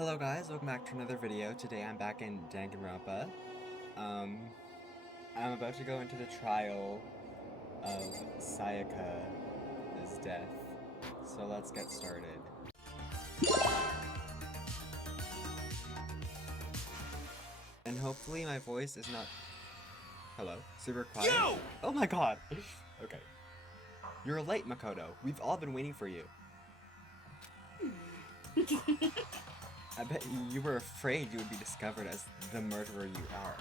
Hello guys, welcome back to another video. Today I'm back in Danganronpa. I'm about to go into the trial of Sayaka's death. So let's get started. And hopefully my voice is not... Hello? Super quiet? Yo! Oh my god! Okay. You're late, Makoto. We've all been waiting for you. I bet you were afraid you would be discovered as the murderer you are.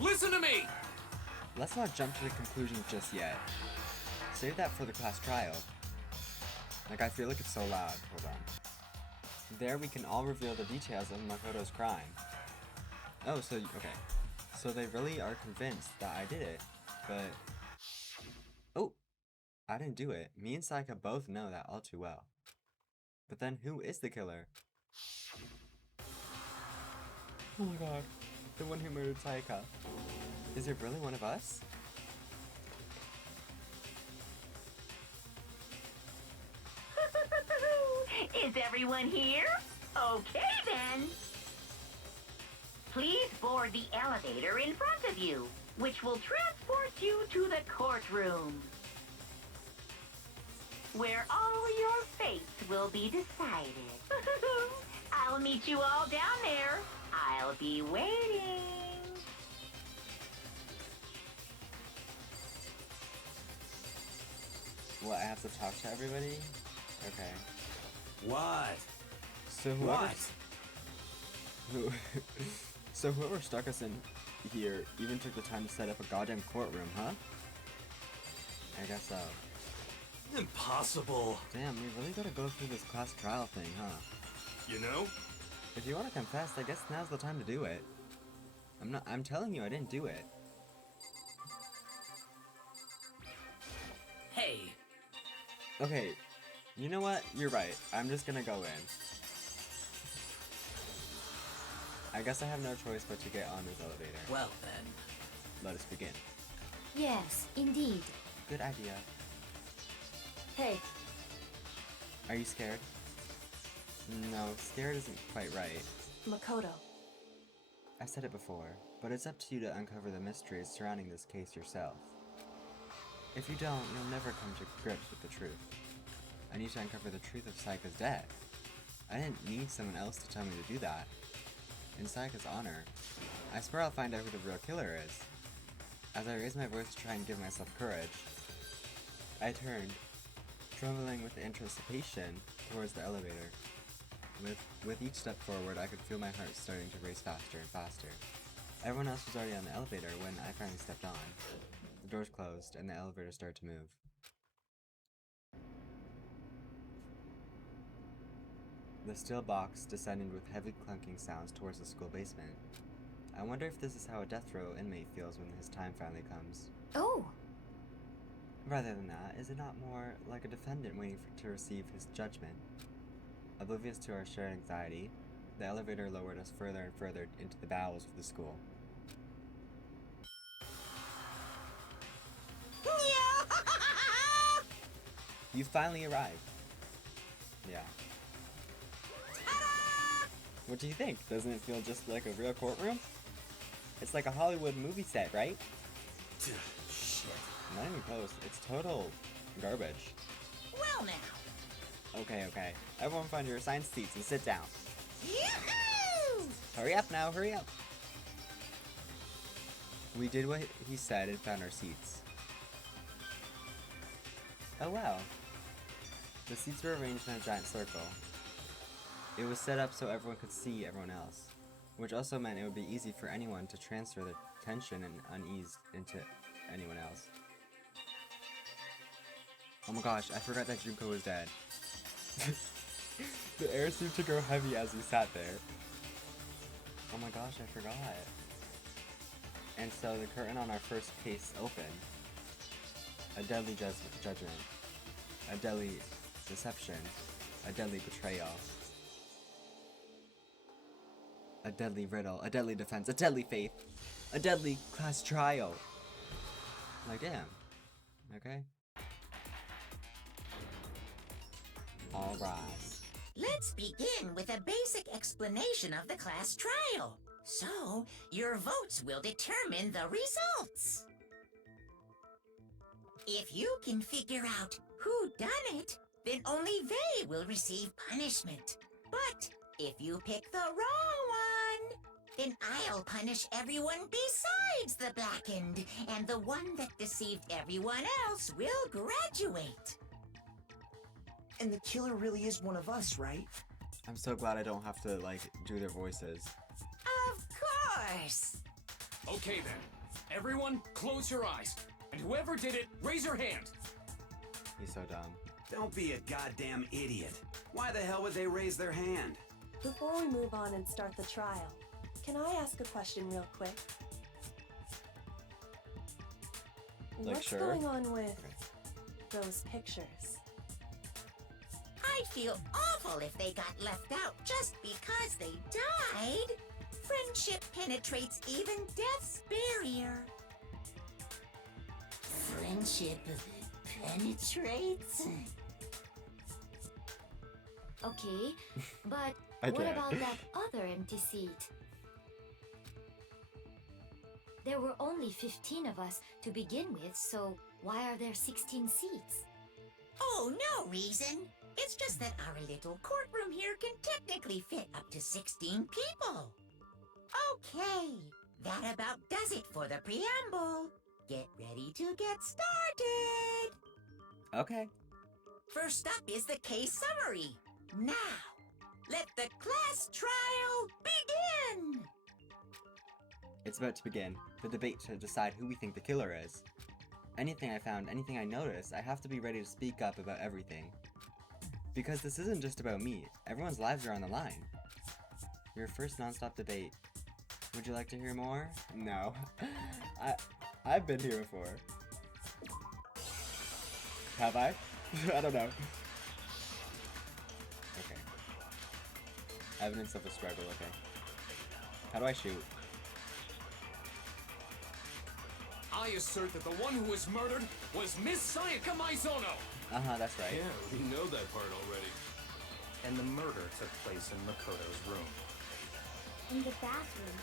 Listen to me! Let's not jump to the conclusions just yet. Save that for the class trial. Like, I feel like it's so loud. Hold on. There we can all reveal the details of Makoto's crime. Oh, so, okay. So they really are convinced that I did it, but... Oh! I didn't do it. Me and Sayaka both know that all too well. But then who is the killer? Oh my god. The one who murdered Sayaka. Is it really one of us? Is everyone here? Okay then. Please board the elevator in front of you, which will transport you to the courtroom, where all your fates will be decided. I'll meet you all down there. I'll be waiting. What, I have to talk to everybody? Okay. What? So whoever stuck us in here even took the time to set up a goddamn courtroom, huh? I guess so. Impossible. Damn, we really gotta go through this class trial thing, huh? You know? If you want to confess, I guess now's the time to do it. I'm telling you I didn't do it. Hey. Okay, you know what? You're right. I'm just gonna go in. I guess I have no choice but to get on this elevator. Well then. Let us begin. Yes, indeed. Good idea. Hey, Are you scared? No, scared isn't quite right. Makoto. I said it before, but it's up to you to uncover the mysteries surrounding this case yourself. If you don't, you'll never come to grips with the truth. I need to uncover the truth of Sayaka's death. I didn't need someone else to tell me to do that. In Sayaka's honor, I swear I'll find out who the real killer is. As I raised my voice to try and give myself courage, I turned, trembling with anticipation, towards the elevator. With each step forward, I could feel my heart starting to race faster and faster. Everyone else was already on the elevator when I finally stepped on. The doors closed, and the elevator started to move. The steel box descended with heavy clunking sounds towards the school basement. I wonder if this is how a death row inmate feels when his time finally comes. Oh, Rather than that, is it not more like a defendant waiting to receive his judgment? Oblivious to our shared anxiety, the elevator lowered us further and further into the bowels of the school. You finally arrived. Yeah. What do you think? Doesn't it feel just like a real courtroom? It's like a Hollywood movie set, right? Shit. Not even close. It's total garbage. Well now. Okay. Everyone find your assigned seats and sit down. Yoo-hoo! Hurry up now, hurry up! We did what he said and found our seats. Oh wow. The seats were arranged in a giant circle. It was set up so everyone could see everyone else, which also meant it would be easy for anyone to transfer the tension and unease into anyone else. Oh my gosh, I forgot that Junko was dead. The air seemed to grow heavy as we sat there. Oh my gosh, I forgot. And so the curtain on our first case opened. A deadly judgment. A deadly deception. A deadly betrayal. A deadly riddle. A deadly defense. A deadly faith. A deadly class trial. Like, damn. Okay. All rise. Let's begin with a basic explanation of the class trial. So, your votes will determine the results. If you can figure out who done it, then only they will receive punishment. But if you pick the wrong one, then I'll punish everyone besides the blackened, and the one that deceived everyone else will graduate. And the killer really is one of us, right? I'm so glad I don't have to, like, do their voices. Of course. Okay then. Everyone, close your eyes. And whoever did it, raise your hand. He's so dumb. Don't be a goddamn idiot. Why the hell would they raise their hand? Before we move on and start the trial, can I ask a question real quick? Like, What's sure. going on with those pictures? I'd feel awful if they got left out just because they died. Friendship penetrates even death's barrier. Friendship penetrates? Okay, but Okay. what about that other empty seat? There were only 15 of us to begin with, so why are there 16 seats? Oh, no reason. It's just that our little courtroom here can technically fit up to 16 people. Okay, that about does it for the preamble. Get ready to get started. Okay. First up is the case summary. Now, let the class trial begin. It's about to begin. The debate to decide who we think the killer is. Anything I found, anything I noticed, I have to be ready to speak up about everything. Because this isn't just about me. Everyone's lives are on the line. Your first non-stop debate. Would you like to hear more? No. I've been here before. Have I? I don't know. Okay. Evidence of a struggle, okay. How do I shoot? I assert that the one who was murdered was Miss Sayaka Maizono. Uh-huh, that's right. Yeah, we know that part already. And the murder took place in Makoto's room. In the bathroom.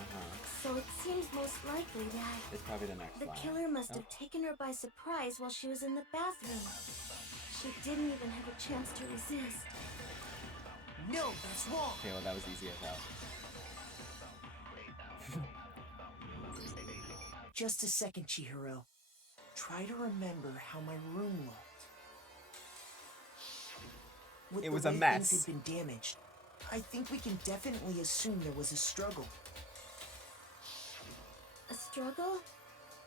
Uh-huh. So it seems most likely that It's probably the next the line. killer must Oh. have taken her by surprise while she was in the bathroom. She didn't even have a chance to resist. No, that's wrong. Okay, well that was easy as hell. Just a second, Chihiro. Try to remember how my room looked. With It the was a way mess. Things had been damaged. I think we can definitely assume there was a struggle. A struggle?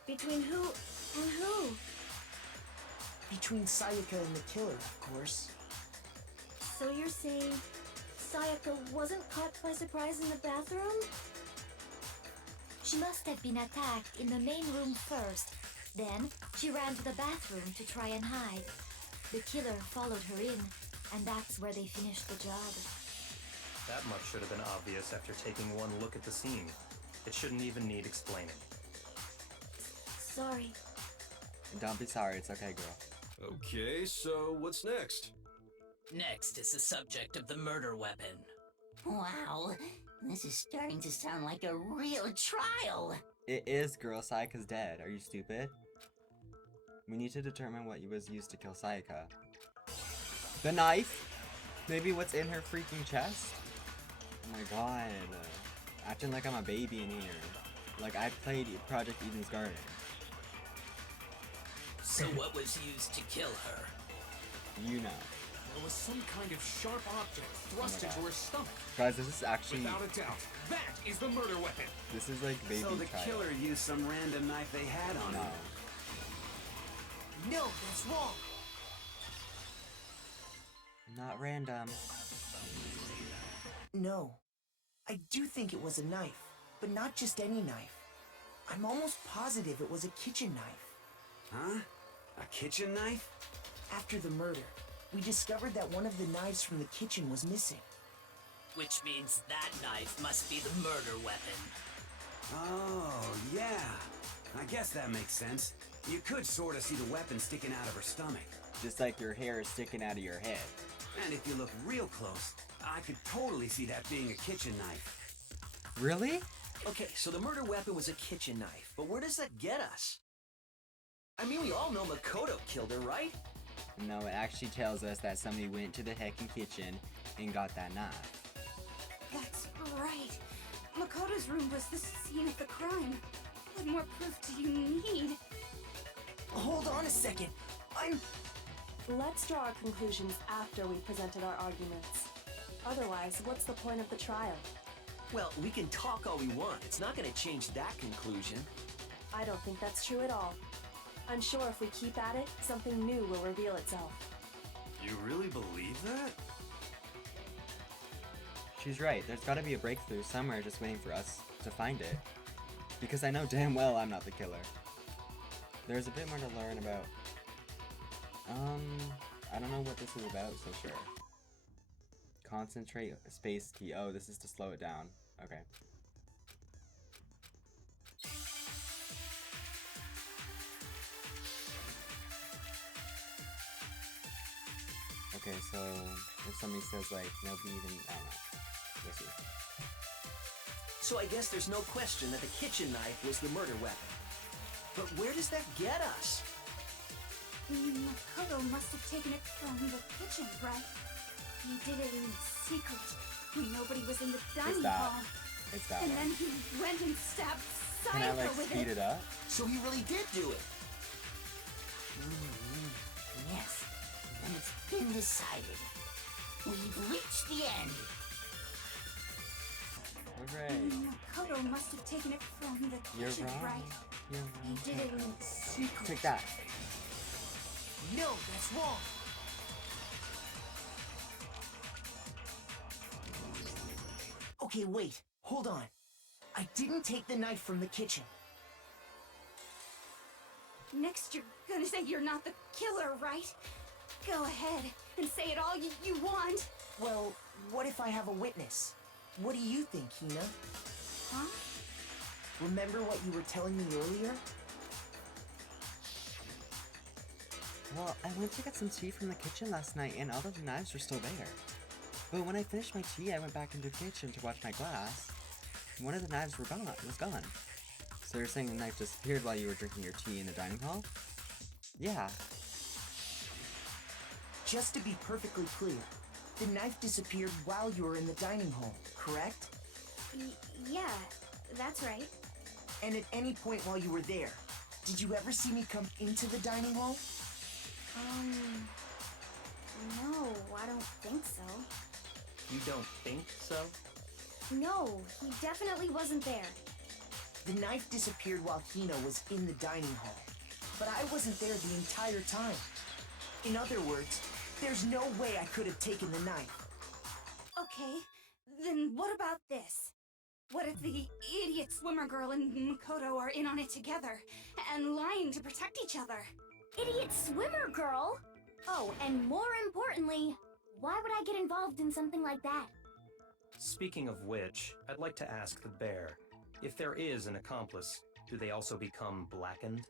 Between who and who? Between Sayaka and the killer, of course. So you're saying Sayaka wasn't caught by surprise in the bathroom? She must have been attacked in the main room first. Then, she ran to the bathroom to try and hide. The killer followed her in, and that's where they finished the job. That much should have been obvious after taking one look at the scene. It shouldn't even need explaining. Sorry. Don't be sorry, it's okay, girl. Okay, so what's next? Next is the subject of the murder weapon. Wow, this is starting to sound like a real trial. It is girl. Sayaka's dead. Are you stupid? We need to determine what was used to kill Sayaka. The knife? Maybe what's in her freaking chest? Oh my god. Acting like I'm a baby in here. Like I played Project Eden's Garden. So what was used to kill her? You know. There was some kind of sharp object thrust Oh my into God. her stomach. Guys, this is actually... Without a doubt, that is the murder weapon. This is like baby So the child. killer used some random knife they had on No. him. No, that's wrong. Not random. No. I do think it was a knife, but not just any knife. I'm almost positive it was a kitchen knife. Huh? A kitchen knife? After the murder, we discovered that one of the knives from the kitchen was missing. Which means that knife must be the murder weapon. Oh, yeah. I guess that makes sense. You could sort of see the weapon sticking out of her stomach. Just like your hair is sticking out of your head. And if you look real close, I could totally see that being a kitchen knife. Really? Okay, so the murder weapon was a kitchen knife, but where does that get us? I mean, we all know Makoto killed her, right? No, it actually tells us that somebody went to the heckin' kitchen and got that knife. That's right. Makoto's room was the scene of the crime. What more proof do you need? Hold on a second. Let's draw our conclusions after we've presented our arguments. Otherwise, what's the point of the trial? Well, we can talk all we want. It's not going to change that conclusion. I don't think that's true at all. I'm sure if we keep at it, something new will reveal itself. You really believe that? She's right. There's gotta be a breakthrough somewhere just waiting for us to find it. Because I know damn well I'm not the killer. There's a bit more to learn about. I don't know what this is about, so sure. Concentrate space key. Oh, this is to slow it down. Okay. Okay, so if somebody says like nobody even, I don't know. We'll see. So I guess there's no question that the kitchen knife was the murder weapon. But where does that get us? Makoto must have taken it from the kitchen, right? He did it in secret when nobody was in the dining hall. It's that And one. then he went and stabbed Can I Sayaka like with speed it up? So he really did do it. Yes, and it's been decided. We've reached the end. Hooray. Makoto must have taken it from the You're kitchen, wrong. right? You're He wrong. did it in secret. Take that. No, that's wrong. Okay, wait. Hold on. I didn't take the knife from the kitchen. Next, you're gonna say you're not the killer, right? Go ahead and say it all you want. Well, what if I have a witness? What do you think, Hina? Huh? Remember what you were telling me earlier? Well, I went to get some tea from the kitchen last night and all of the knives were still there. But when I finished my tea, I went back into the kitchen to watch my glass. One of the knives was gone. So you're saying the knife disappeared while you were drinking your tea in the dining hall? Yeah. Just to be perfectly clear, the knife disappeared while you were in the dining hall, correct? Yeah, that's right. And at any point while you were there, did you ever see me come into the dining hall? No, I don't think so. You don't think so? No, he definitely wasn't there. The knife disappeared while Hina was in the dining hall, but I wasn't there the entire time. In other words, there's no way I could have taken the knife. Okay, then what about this? What if the idiot swimmer girl and Makoto are in on it together, and lying to protect each other? Idiot swimmer girl? Oh, and more importantly, why would I get involved in something like that? Speaking of which, I'd like to ask the bear, if there is an accomplice, do they also become blackened?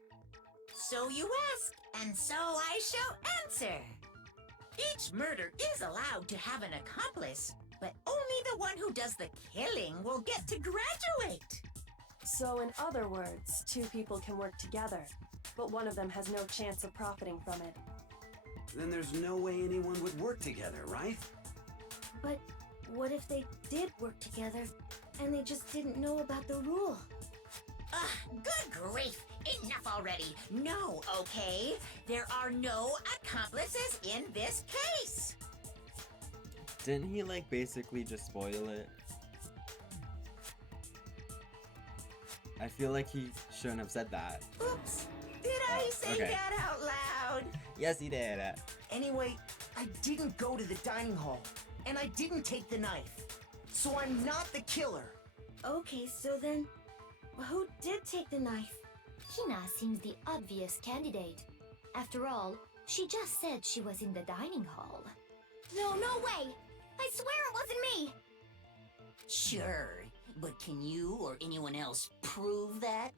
So you ask, and so I shall answer. Each murder is allowed to have an accomplice, but only the one who does the killing will get to graduate. So in other words, two people can work together, but one of them has no chance of profiting from it. Then there's no way anyone would work together, right? But what if they did work together, and they just didn't know about the rule? Good grief! Enough already! No, okay? There are no accomplices in this case! Didn't he like basically just spoil it? I feel like he shouldn't have said that. Oops! Did I say okay. that out loud? Yes, he did. Anyway, I didn't go to the dining hall, and I didn't take the knife. So I'm not the killer. Okay, so then, who did take the knife? Hina seems the obvious candidate. After all, she just said she was in the dining hall. No way! I swear it wasn't me! Sure, but can you or anyone else prove that?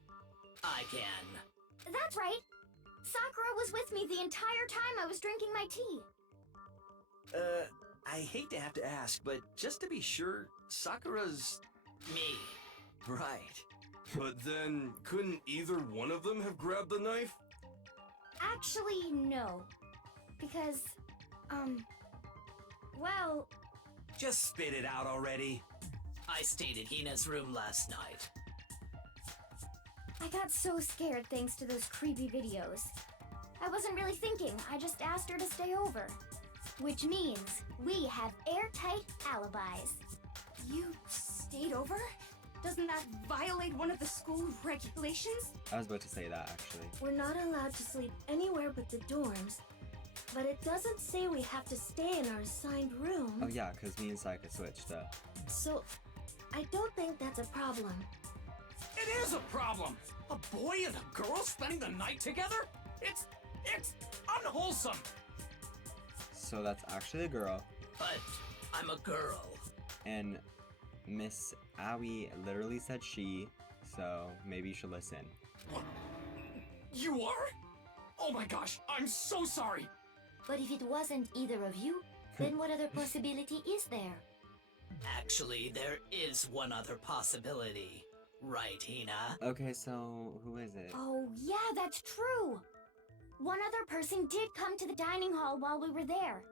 I can. That's right! Sakura was with me the entire time I was drinking my tea. I hate to have to ask, but just to be sure, Sakura's... Me. Right. But then, couldn't either one of them have grabbed the knife? Actually, no. Because, well... Just spit it out already. I stayed in Hina's room last night. I got so scared thanks to those creepy videos. I wasn't really thinking, I just asked her to stay over. Which means we have airtight alibis. You stayed over? Doesn't that violate one of the school regulations? I was about to say that, actually. We're not allowed to sleep anywhere but the dorms, but it doesn't say we have to stay in our assigned room. Oh yeah, because me and Saika switched up. So, I don't think that's a problem. It is a problem! A boy and a girl spending the night together? It's unwholesome! So that's actually a girl. But I'm a girl. And Miss Aoi literally said she, so maybe you should listen. You are? Oh my gosh, I'm so sorry! But if it wasn't either of you, then what other possibility is there? Actually, there is one other possibility. Right, Hina? Okay, so who is it? Oh, yeah, that's true! One other person did come to the dining hall while we were there.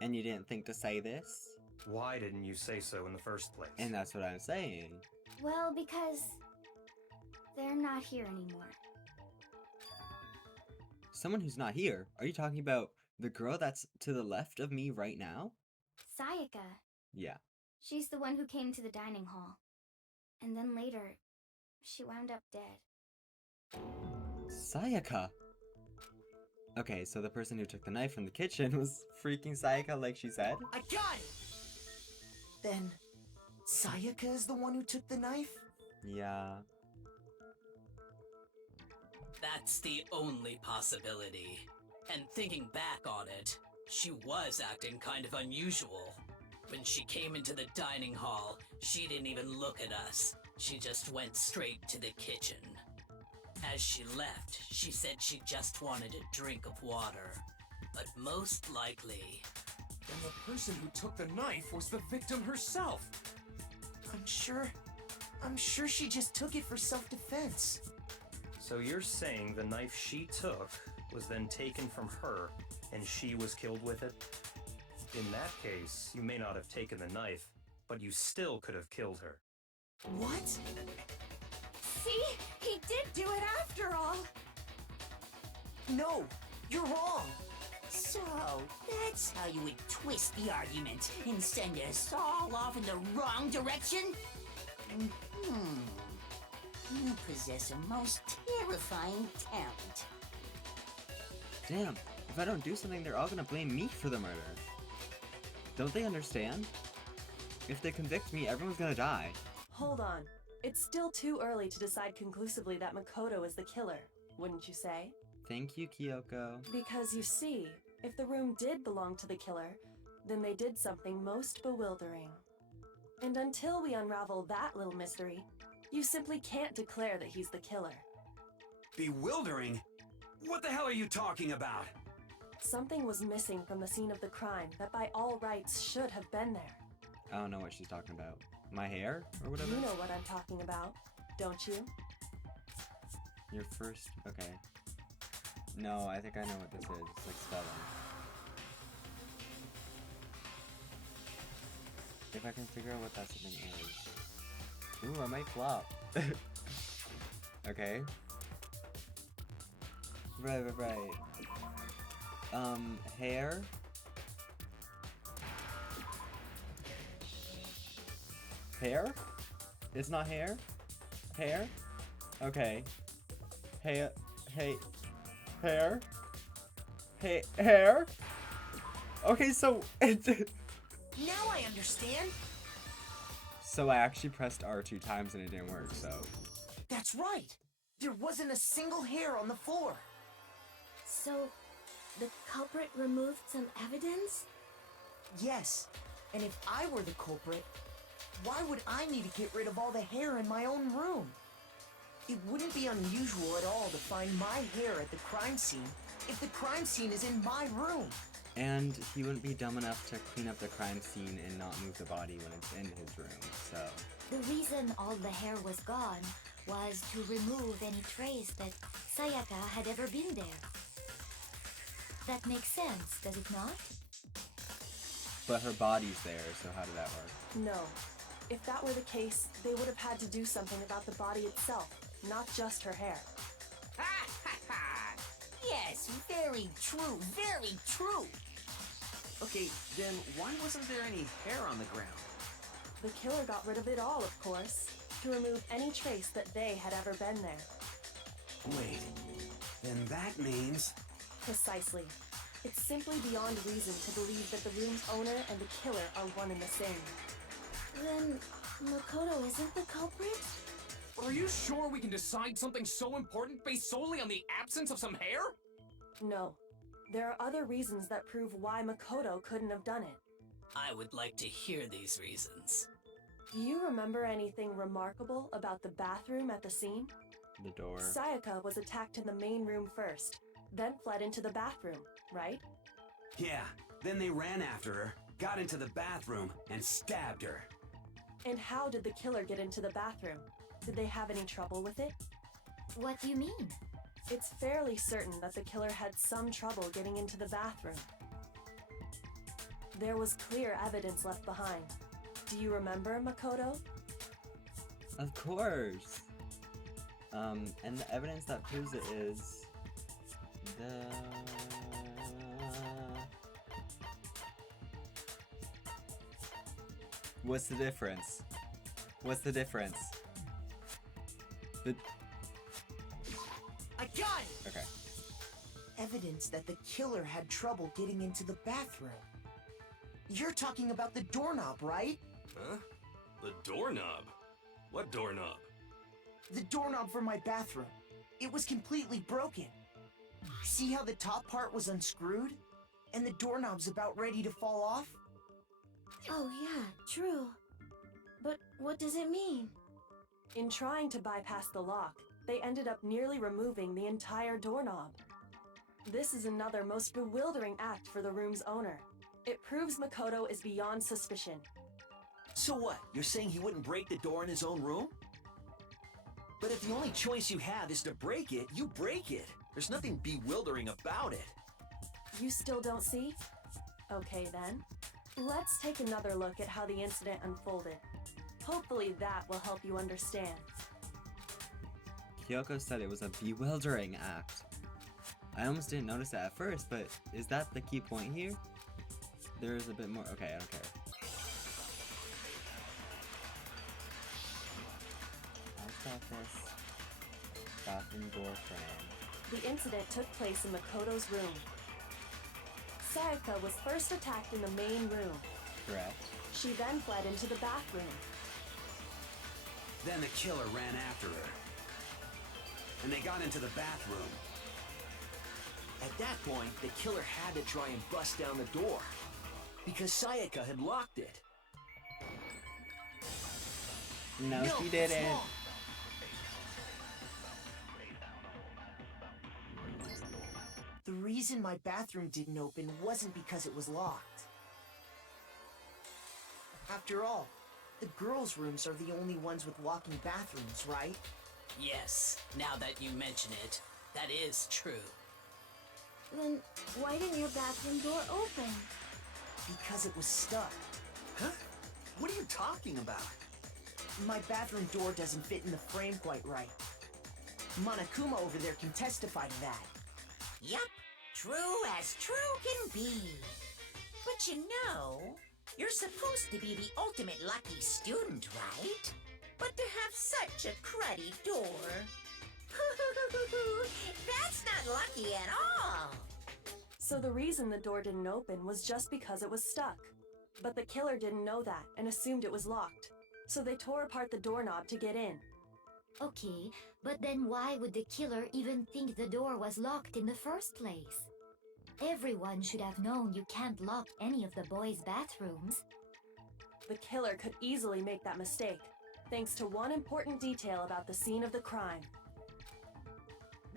And you didn't think to say this? Why didn't you say so in the first place? And that's what I'm saying. Well, because they're not here anymore. Someone who's not here? Are you talking about the girl that's to the left of me right now? Sayaka. Yeah. She's the one who came to the dining hall. And then later, she wound up dead. Sayaka! Okay, so the person who took the knife from the kitchen was freaking Sayaka like she said? I got it! Then, Sayaka is the one who took the knife? Yeah. That's the only possibility. And thinking back on it, she was acting kind of unusual. When she came into the dining hall, she didn't even look at us. She just went straight to the kitchen. As she left, she said she just wanted a drink of water. But most likely... Then the person who took the knife was the victim herself! I'm sure she just took it for self-defense. So you're saying the knife she took was then taken from her, and she was killed with it? In that case, you may not have taken the knife, but you still could have killed her. What? See? He did do it after all! No, you're wrong! So, that's how you would twist the argument and send us all off in the wrong direction? You possess a most terrifying talent. Damn, if I don't do something, they're all gonna blame me for the murder. Don't they understand? If they convict me, everyone's gonna die. Hold on. It's still too early to decide conclusively that Makoto is the killer, wouldn't you say? Thank you, Kyoko. Because you see, if the room did belong to the killer, then they did something most bewildering. And until we unravel that little mystery, you simply can't declare that he's the killer. Bewildering? What the hell are you talking about? Something was missing from the scene of the crime that by all rights should have been there. I don't know what she's talking about. My hair? Or whatever? You know what I'm talking about, don't you? Your first... okay. No, I think I know what this is. It's like spelling. If I can figure out what that something is. Ooh, I might flop. Okay. Right. Hair? Hair? It's not hair? Hair? Okay. Hair? Hair? Hair? Okay, so it's... Now I understand! So I actually pressed R 2 times and it didn't work, so... That's right! There wasn't a single hair on the floor! So, the culprit removed some evidence? Yes, and if I were the culprit, why would I need to get rid of all the hair in my own room? It wouldn't be unusual at all to find my hair at the crime scene if the crime scene is in my room. And he wouldn't be dumb enough to clean up the crime scene and not move the body when it's in his room, so... The reason all the hair was gone was to remove any trace that Sayaka had ever been there. That makes sense, does it not? But her body's there, so how did that work? No. If that were the case, they would have had to do something about the body itself, not just her hair. Ha ha ha! Yes, very true, very true! Okay, then why wasn't there any hair on the ground? The killer got rid of it all, of course, to remove any trace that they had ever been there. Wait, then that means... Precisely. It's simply beyond reason to believe that the room's owner and the killer are one and the same. Then Makoto isn't the culprit? Are you sure we can decide something so important based solely on the absence of some hair? No. There are other reasons that prove why Makoto couldn't have done it. I would like to hear these reasons. Do you remember anything remarkable about the bathroom at the scene? The door. Sayaka was attacked in the main room first, then fled into the bathroom, right? Yeah, then they ran after her, got into the bathroom, and stabbed her. And how did the killer get into the bathroom? Did they have any trouble with it? What do you mean? It's fairly certain that the killer had some trouble getting into the bathroom. There was clear evidence left behind. Do you remember, Makoto? Of course! And the evidence that proves it is... What's the difference? What's the difference? I got it! Okay. Evidence that the killer had trouble getting into the bathroom. You're talking about the doorknob, right? Huh? The doorknob? What doorknob? The doorknob for my bathroom. It was completely broken. See how the top part was unscrewed? And the doorknob's about ready to fall off? Oh yeah, true. But what does it mean? In trying to bypass the lock, they ended up nearly removing the entire doorknob. This is another most bewildering act for the room's owner. It proves Makoto is beyond suspicion. So what? You're saying he wouldn't break the door in his own room? But if the only choice you have is to break it, you break it. There's nothing bewildering about it. You still don't see? Okay then. Let's take another look at how the incident unfolded. Hopefully that will help you understand. Kyoko said it was a bewildering act. I almost didn't notice that at first, but is that the key point here? There's a bit more. Okay, I don't care. I got this. Bathroom door frame. The incident took place in Makoto's room. Sayaka was first attacked in the main room. Correct. She then fled into the bathroom. Then the killer ran after her. And they got into the bathroom. At that point, the killer had to try and bust down the door. Because Sayaka had locked it. No, she didn't. The reason my bathroom didn't open wasn't because it was locked. After all, the girls' rooms are the only ones with walking bathrooms, right? Yes, now that you mention it, that is true. Then why didn't your bathroom door open? Because it was stuck. Huh? What are you talking about? My bathroom door doesn't fit in the frame quite right. Monokuma over there can testify to that. Yup, true as true can be. But you know, you're supposed to be the ultimate lucky student, right? But to have such a cruddy door... That's not lucky at all! So the reason the door didn't open was just because it was stuck. But the killer didn't know that and assumed it was locked. So they tore apart the doorknob to get in. Okay, but then why would the killer even think the door was locked in the first place? Everyone should have known you can't lock any of the boys' bathrooms. The killer could easily make that mistake, thanks to one important detail about the scene of the crime.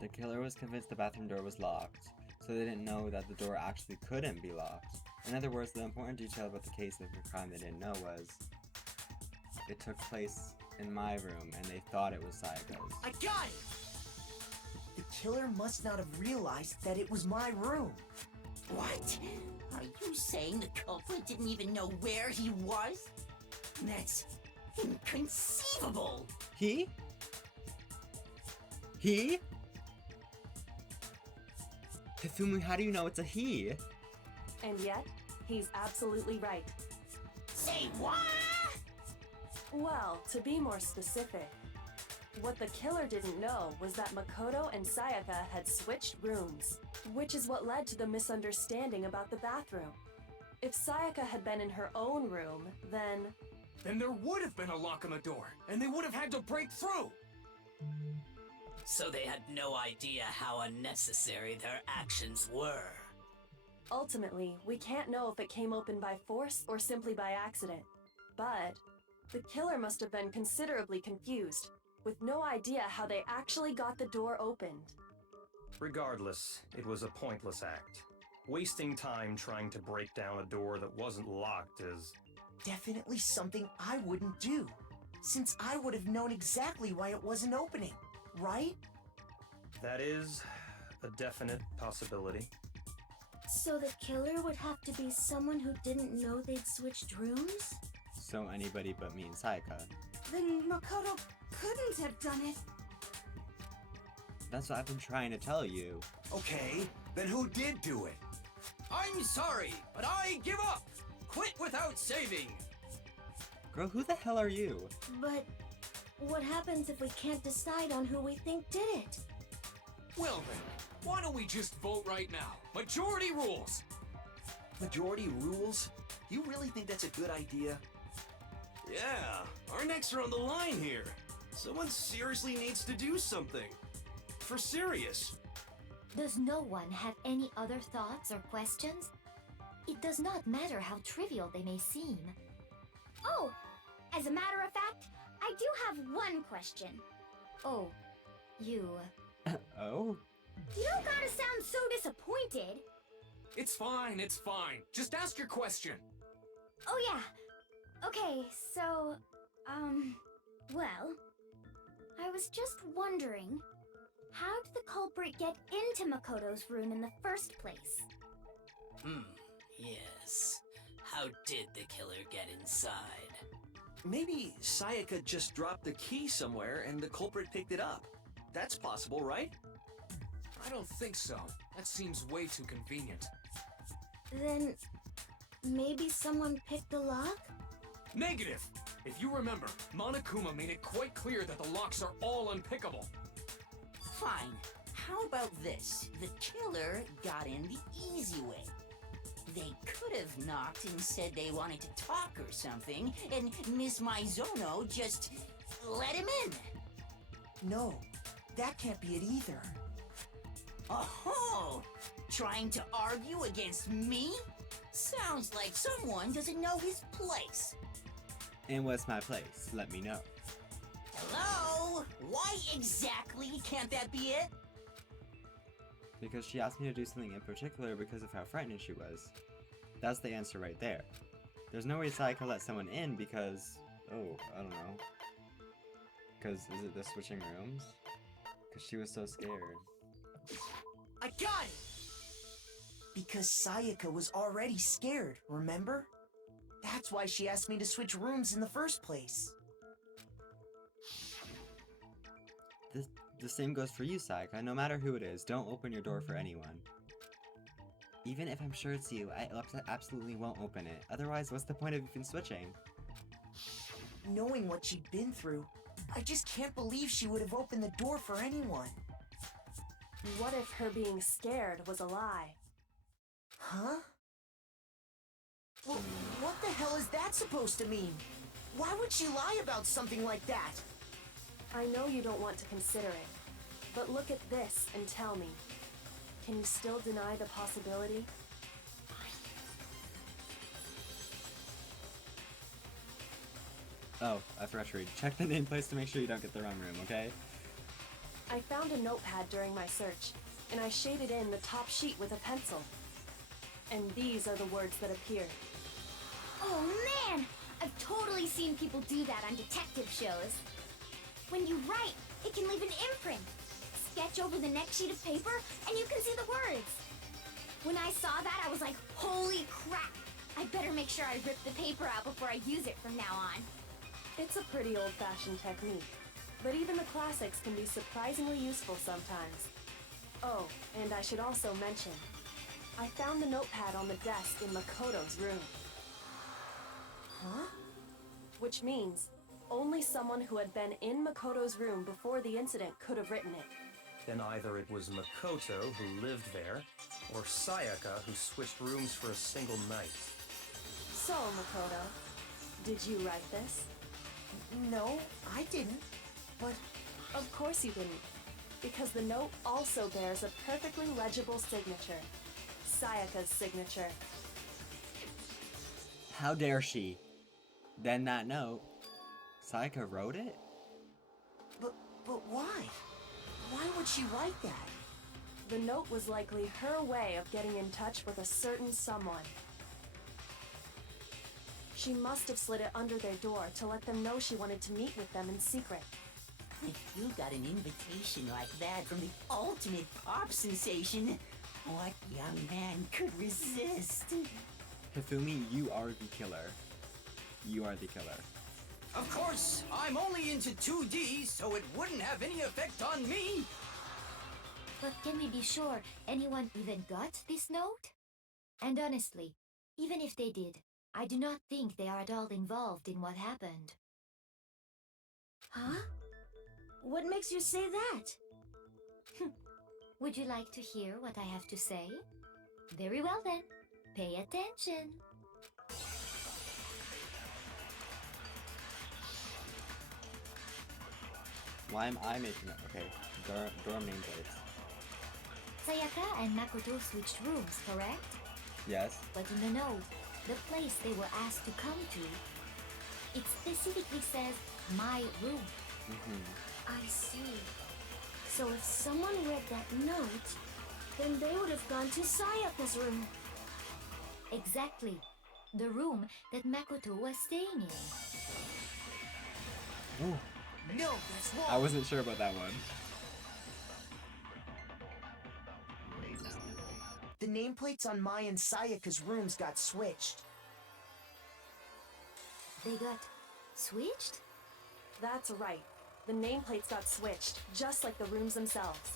The killer was convinced the bathroom door was locked, so they didn't know that the door actually couldn't be locked. In other words, the important detail about the case of the crime they didn't know was it took place in my room and they thought it was Sayaka's. I got it! The killer must not have realized that it was my room. What? Are you saying the culprit didn't even know where he was? That's inconceivable! He? He? Hifumi, how do you know it's a he? And yet, he's absolutely right. Say what? Well, to be more specific, what the killer didn't know was that Makoto and Sayaka had switched rooms, which is what led to the misunderstanding about the bathroom. If Sayaka had been in her own room, then there would have been a lock on the door, and they would have had to break through! So they had no idea how unnecessary their actions were. ultimately, we can't know if it came open by force or simply by accident. But the killer must have been considerably confused, with no idea how they actually got the door opened. Regardless, it was a pointless act. Wasting time trying to break down a door that wasn't locked is... definitely something I wouldn't do, since I would have known exactly why it wasn't opening, right? That is a definite possibility. So the killer would have to be someone who didn't know they'd switched rooms? So anybody but me and Sayaka. Then Makoto couldn't have done it. That's what I've been trying to tell you. Okay, then who did do it? I'm sorry, but I give up! Quit without saving! Girl, who the hell are you? But what happens if we can't decide on who we think did it? Well then, why don't we just vote right now? Majority rules! Majority rules? You really think that's a good idea? Yeah, our necks are on the line here. Someone seriously needs to do something. For serious. Does no one have any other thoughts or questions? It does not matter how trivial they may seem. Oh, as a matter of fact, I do have one question. Oh, you... Oh? You don't gotta sound so disappointed. It's fine, it's fine. Just ask your question. Oh yeah. Okay, so, well, I was just wondering, how did the culprit get into Makoto's room in the first place? Yes. How did the killer get inside? Maybe Sayaka just dropped the key somewhere and the culprit picked it up. That's possible, right? I don't think so. That seems way too convenient. Then, maybe someone picked the lock? Negative! If you remember, Monokuma made it quite clear that the locks are all unpickable. Fine. How about this? The killer got in the easy way. They could have knocked and said they wanted to talk or something, and Miss Maizono just let him in. No, that can't be it either. Oh, trying to argue against me? Sounds like someone doesn't know his place. And what's my place? Let me know. Hello? Why exactly can't that be it? Because she asked me to do something in particular because of how frightened she was. That's the answer right there. There's no way Sayaka let someone in because... oh, I don't know. Because is it the switching rooms? Because she was so scared. I got it! Because Sayaka was already scared, remember? That's why she asked me to switch rooms in the first place. The same goes for you, Sayaka. No matter who it is, don't open your door for anyone. Even if I'm sure it's you, I absolutely won't open it. Otherwise, what's the point of even switching? Knowing what she'd been through, I just can't believe she would have opened the door for anyone. What if her being scared was a lie? Huh? Well, what the hell is that supposed to mean? Why would she lie about something like that? I know you don't want to consider it, but look at this and tell me. Can you still deny the possibility? Oh, I forgot to read. Check the nameplates to make sure you don't get the wrong room, okay? I found a notepad during my search, and I shaded in the top sheet with a pencil. And these are the words that appeared. Oh man! I've totally seen people do that on detective shows. When you write, it can leave an imprint. Sketch over the next sheet of paper, and you can see the words. When I saw that, I was like, holy crap! I better make sure I rip the paper out before I use it from now on. It's a pretty old-fashioned technique, but even the classics can be surprisingly useful sometimes. Oh, and I should also mention, I found the notepad on the desk in Makoto's room. Huh? Which means, only someone who had been in Makoto's room before the incident could have written it. Then either it was Makoto who lived there, or Sayaka who switched rooms for a single night. So, Makoto, did you write this? No, I didn't. But of course you didn't, because the note also bears a perfectly legible signature. Sayaka's signature. How dare she? Then that note, Sayaka wrote it? But why? Why would she write that? The note was likely her way of getting in touch with a certain someone. She must have slid it under their door to let them know she wanted to meet with them in secret. If you got an invitation like that from the ultimate pop sensation, what young man could resist? Hifumi, you are the killer. You are the killer. Of course, I'm only into 2D, so it wouldn't have any effect on me. But can we be sure anyone even got this note? And honestly, even if they did, I do not think they are at all involved in what happened. Huh? What makes you say that? Would you like to hear what I have to say? Very well then, pay attention. Why am I making it? Okay, dorm nameplates. Sayaka and Makoto switched rooms, correct? Yes. But in the note, the place they were asked to come to, it specifically says, my room. I see. So if someone read that note, then they would have gone to Sayaka's room. Exactly. The room that Makoto was staying in. Ooh. No, that's wrong. I wasn't sure about that one. The nameplates on Mai and Sayaka's rooms got switched. They got switched? That's right. The nameplates got switched, just like the rooms themselves.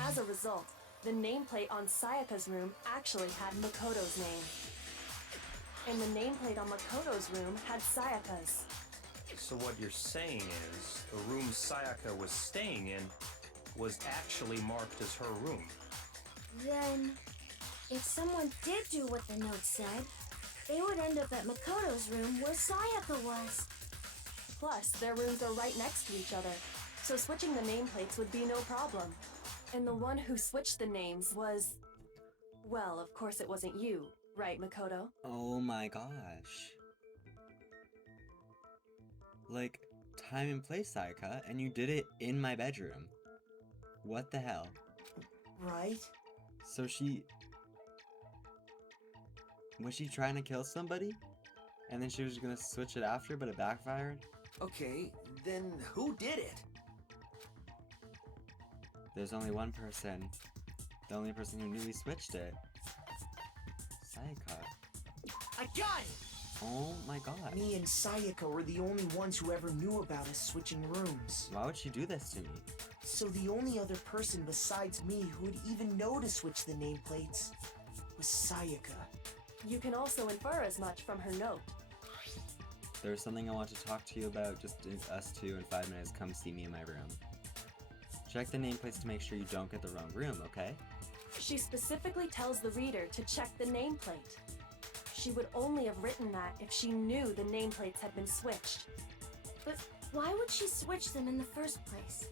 As a result, the nameplate on Sayaka's room actually had Makoto's name. And the nameplate on Makoto's room had Sayaka's. So what you're saying is, the room Sayaka was staying in was actually marked as her room. Then, if someone did do what the note said, they would end up at Makoto's room where Sayaka was. Plus, their rooms are right next to each other, so switching the nameplates would be no problem. And the one who switched the names was... well, of course it wasn't you, right, Makoto? Oh my gosh. Like, time and place, Sayaka, and you did it in my bedroom. What the hell? Right? So was she trying to kill somebody? And then she was gonna switch it after, but it backfired? Okay, then who did it? There's only one person. The only person who knew he switched it. Sayaka. I got it! Oh my god. Me and Sayaka were the only ones who ever knew about us switching rooms. Why would she do this to me? So the only other person besides me who would even know to switch the nameplates was Sayaka. You can also infer as much from her note. There's something I want to talk to you about. Just us two in 5 minutes. Come see me in my room. Check the nameplates to make sure you don't get the wrong room, okay? She specifically tells the reader to check the nameplate. She would only have written that if she knew the nameplates had been switched. But why would she switch them in the first place?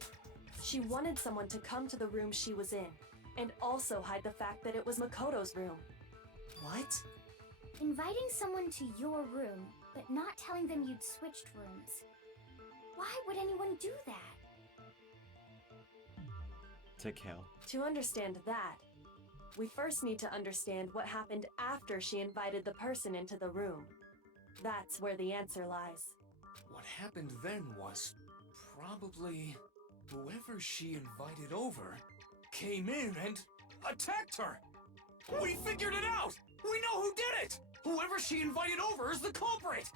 She wanted someone to come to the room she was in, and also hide the fact that it was Makoto's room. What? Inviting someone to your room, but not telling them you'd switched rooms. Why would anyone do that? To kill. To understand that, we first need to understand what happened after she invited the person into the room. That's where the answer lies. What happened then was probably whoever she invited over came in and attacked her. We figured it out! We know who did it! Whoever she invited over is the culprit!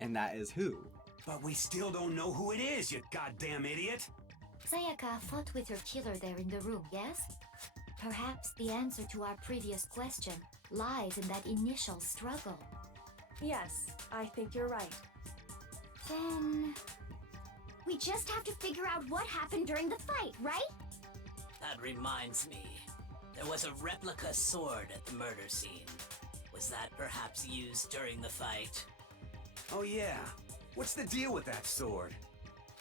And that is who? But we still don't know who it is, you goddamn idiot! Sayaka fought with her killer there in the room, yes? Perhaps the answer to our previous question lies in that initial struggle. Yes, I think you're right. Then we just have to figure out what happened during the fight, right? That reminds me. There was a replica sword at the murder scene. Was that perhaps used during the fight? Oh yeah. What's the deal with that sword?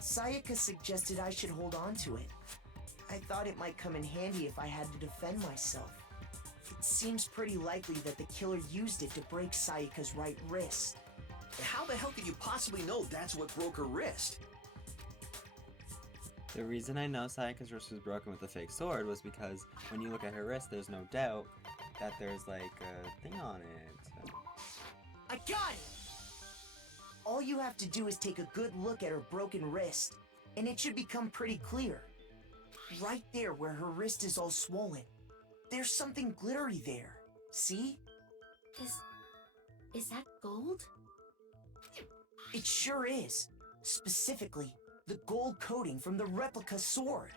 Sayaka suggested I should hold on to it. I thought it might come in handy if I had to defend myself. It seems pretty likely that the killer used it to break Sayaka's right wrist. How the hell could you possibly know that's what broke her wrist? The reason I know Sayaka's wrist was broken with the fake sword was because when you look at her wrist, there's no doubt that there's like a thing on it. I got it! All you have to do is take a good look at her broken wrist, and it should become pretty clear. Right there where her wrist is all swollen, there's something glittery there. See? Is that gold? It sure is. Specifically, the gold coating from the replica sword.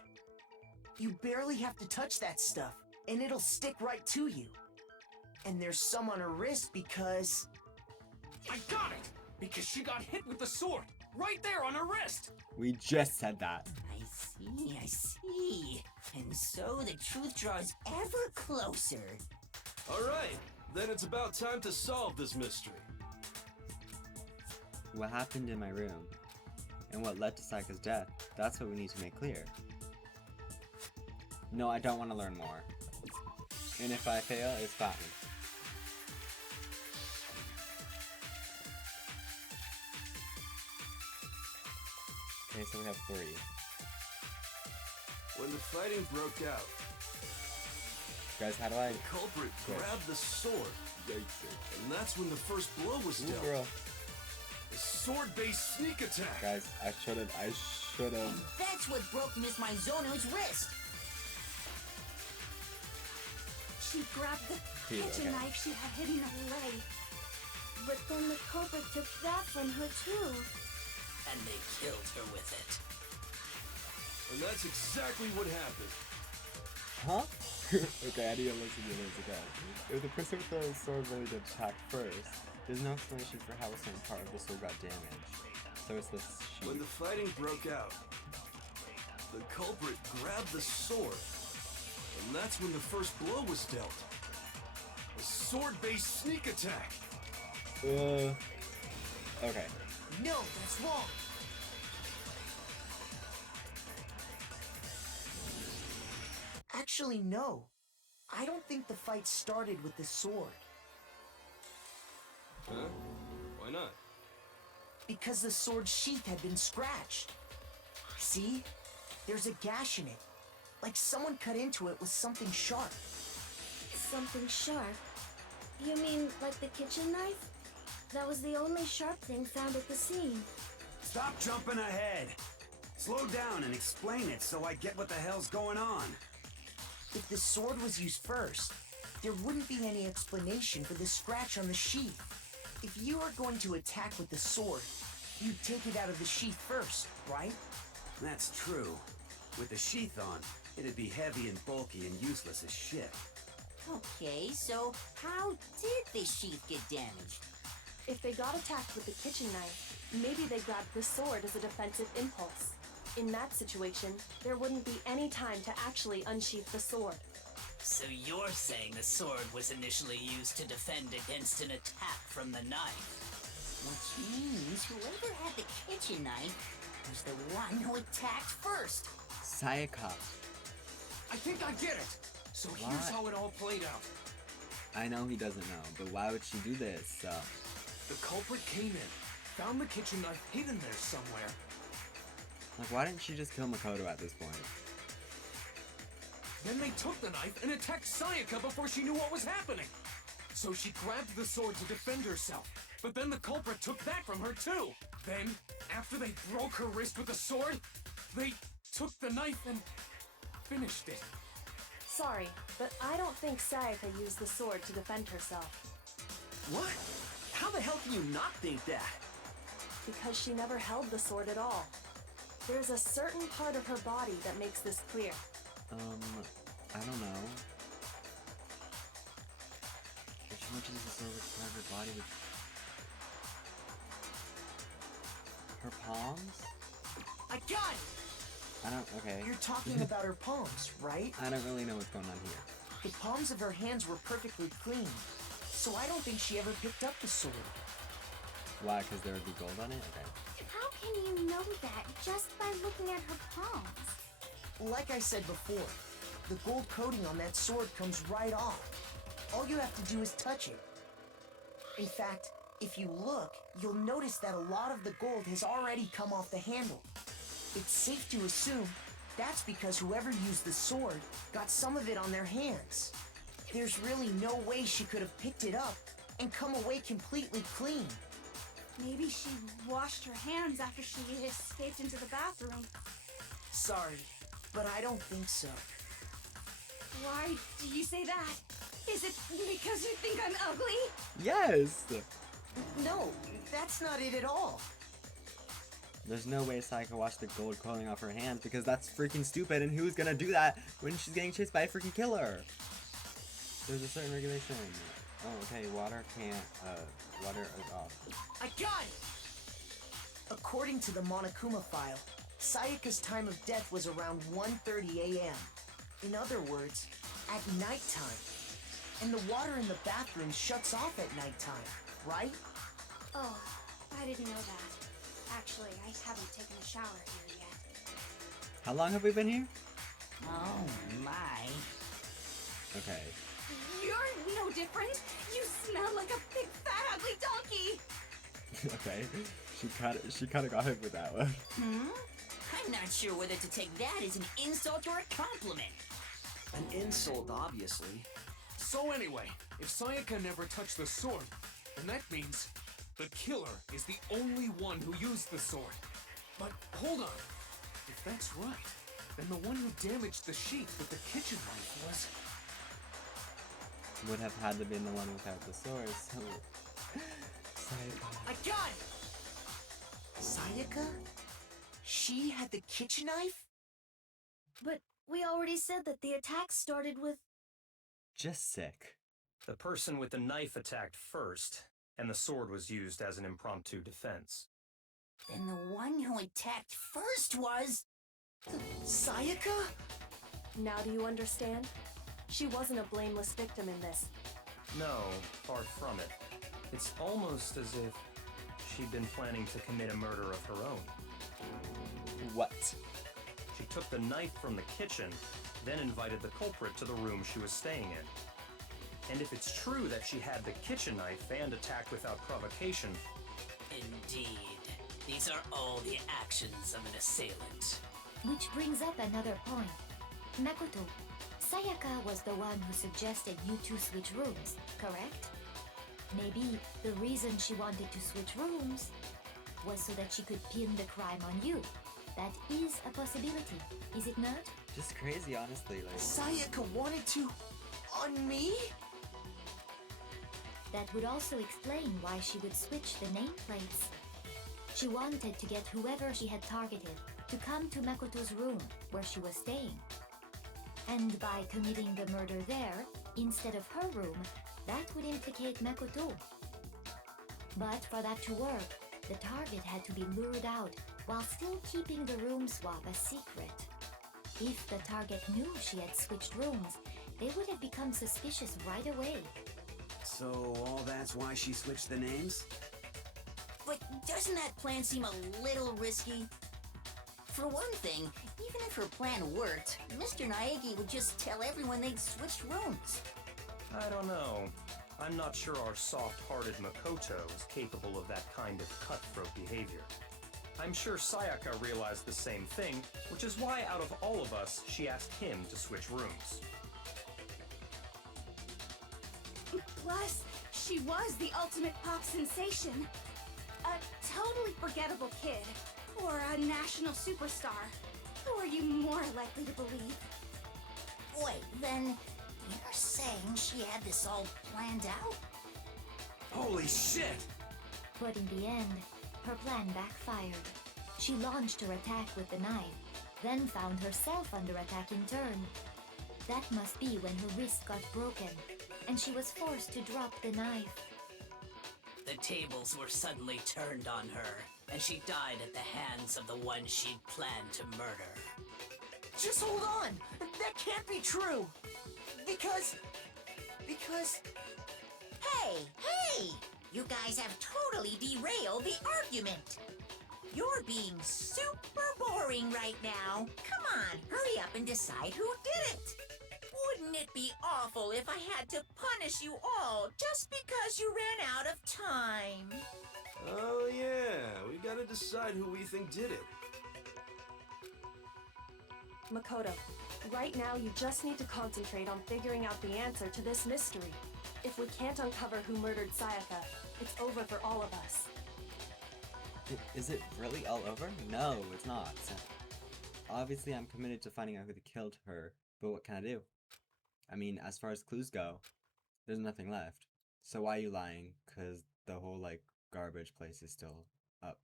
You barely have to touch that stuff, and it'll stick right to you. And there's some on her wrist because... I got it! Because she got hit with the sword, right there on her wrist! We just said that. I see. And so the truth draws ever closer. Alright, then it's about time to solve this mystery. What happened in my room, and what led to Sayaka's death, that's what we need to make clear. No, I don't want to learn more. And if I fail, it's fine. Okay, so we have 3. When the fighting broke out, Guys, how do I... the culprit Yes. grabbed the sword. And that's when the first blow was Ooh, dealt. girl. The sword-based sneak attack. Guys, I should've... And that's what broke Miss Maizono's wrist. She grabbed the Here, kitchen okay. knife she had hidden in her leg. But then the culprit took that from her too. And they killed her with it. And that's exactly what happened. Huh? Okay, I need to listen to this again. If the person with the sword really did attack first, there's no explanation for how a certain part of the sword got damaged. So it's this sheet. When the fighting broke out, the culprit grabbed the sword. And that's when the first blow was dealt. A sword-based sneak attack. Okay. No, that's wrong. Actually, no. I don't think the fight started with the sword. Huh? Why not? Because the sword's sheath had been scratched. See? There's a gash in it. Like someone cut into it with something sharp. Something sharp? You mean like the kitchen knife? That was the only sharp thing found at the scene. Stop jumping ahead! Slow down and explain it so I get what the hell's going on. If the sword was used first, there wouldn't be any explanation for the scratch on the sheath. If you are going to attack with the sword, you'd take it out of the sheath first, right? That's true. With the sheath on, it'd be heavy and bulky and useless as shit. Okay, so how did the sheath get damaged? If they got attacked with the kitchen knife, maybe they grabbed the sword as a defensive impulse. In that situation, there wouldn't be any time to actually unsheath the sword. So you're saying the sword was initially used to defend against an attack from the knife? Which means whoever had the kitchen knife was the one who attacked first. Sayaka. I think I get it! So here's What? how it all played out. I know he doesn't know, but why would she do this? The culprit came in, found the kitchen knife hidden there somewhere. Like, why didn't she just kill Makoto at this point? Then they took the knife and attacked Sayaka before she knew what was happening. So she grabbed the sword to defend herself. But then the culprit took that from her too. Then, after they broke her wrist with the sword, they took the knife and finished it. Sorry, but I don't think Sayaka used the sword to defend herself. What? How the hell can you not think that? Because she never held the sword at all. There's a certain part of her body that makes this clear. I don't know. If she went to use the sword with part of her body with her palms? I got it! I don't, okay. You're talking about her palms, right? I don't really know what's going on here. The palms of her hands were perfectly clean, so I don't think she ever picked up the sword. Why? Because there would be gold on it? Okay. How can you know that just by looking at her palms? Like I said before, the gold coating on that sword comes right off. All you have to do is touch it. In fact, if you look, you'll notice that a lot of the gold has already come off the handle. It's safe to assume that's because whoever used the sword got some of it on their hands. There's really no way she could have picked it up and come away completely clean. Maybe she washed her hands after she escaped into the bathroom. Sorry, but I don't think so. Why do you say that? Is it because you think I'm ugly? Yes! No, that's not it at all. There's no way Sayaka washed the gold coating off her hands because that's freaking stupid, and who's gonna do that when she's getting chased by a freaking killer? There's a certain regulation. Oh, okay, water can't, water is off. I got it! According to the Monokuma file, Sayaka's time of death was around 1:30 a.m. In other words, at nighttime. And the water in the bathroom shuts off at nighttime, right? Oh, I didn't know that. Actually, I haven't taken a shower here yet. How long have we been here? Oh my. Okay. You're no different. You smell like a big fat ugly donkey. Okay. She kinda got hit with that one. I'm not sure whether to take that as an insult or a compliment. An insult, obviously. So anyway, if Sayaka never touched the sword, then that means the killer is the only one who used the sword. But hold on. If that's right, then the one who damaged the sheet with the kitchen knife was... Would have had to be the one without the sword, so... Sayaka. I got it! Sayaka? She had the kitchen knife? But we already said that the attack started with... Just sick. The person with the knife attacked first, and the sword was used as an impromptu defense. Then the one who attacked first was... Sayaka? Now do you understand? She wasn't a blameless victim in this. No, far from it. It's almost as if she'd been planning to commit a murder of her own. What? She took the knife from the kitchen, then invited the culprit to the room she was staying in. And if it's true that she had the kitchen knife and attacked without provocation... Indeed. These are all the actions of an assailant. Which brings up another point. Makoto, Sayaka was the one who suggested you two switch rooms, correct? Maybe the reason she wanted to switch rooms was so that she could pin the crime on you. That is a possibility, is it not? Just crazy, honestly. Like... Sayaka wanted to... on me? That would also explain why she would switch the nameplates. She wanted to get whoever she had targeted to come to Makoto's room where she was staying. And by committing the murder there, instead of her room, that would implicate Makoto. But for that to work, the target had to be lured out while still keeping the room swap a secret. If the target knew she had switched rooms, they would have become suspicious right away. So all that's why she switched the names? But doesn't that plan seem a little risky? For one thing, even if her plan worked, Mr. Naegi would just tell everyone they'd switched rooms. I don't know. I'm not sure our soft-hearted Makoto is capable of that kind of cutthroat behavior. I'm sure Sayaka realized the same thing, which is why out of all of us, she asked him to switch rooms. Plus, she was the ultimate pop sensation. A totally forgettable kid. Or a national superstar. Who are you more likely to believe? Wait, then you're saying she had this all planned out? Holy shit! But in the end, her plan backfired. She launched her attack with the knife, then found herself under attack in turn. That must be when her wrist got broken, and she was forced to drop the knife. The tables were suddenly turned on her, and she died at the hands of the one she'd planned to murder. Just hold on! That can't be true! Because... Hey! You guys have totally derailed the argument. You're being super boring right now. Come on, hurry up and decide who did it. Wouldn't it be awful if I had to punish you all just because you ran out of time? Oh yeah, we gotta decide who we think did it. Makoto, right now you just need to concentrate on figuring out the answer to this mystery. If we can't uncover who murdered Sayaka, it's over for all of us. Is it really all over? No, it's not. Obviously, I'm committed to finding out who killed her, but what can I do? I mean, as far as clues go, there's nothing left. So why are you lying? Because the whole, like, garbage place is still up.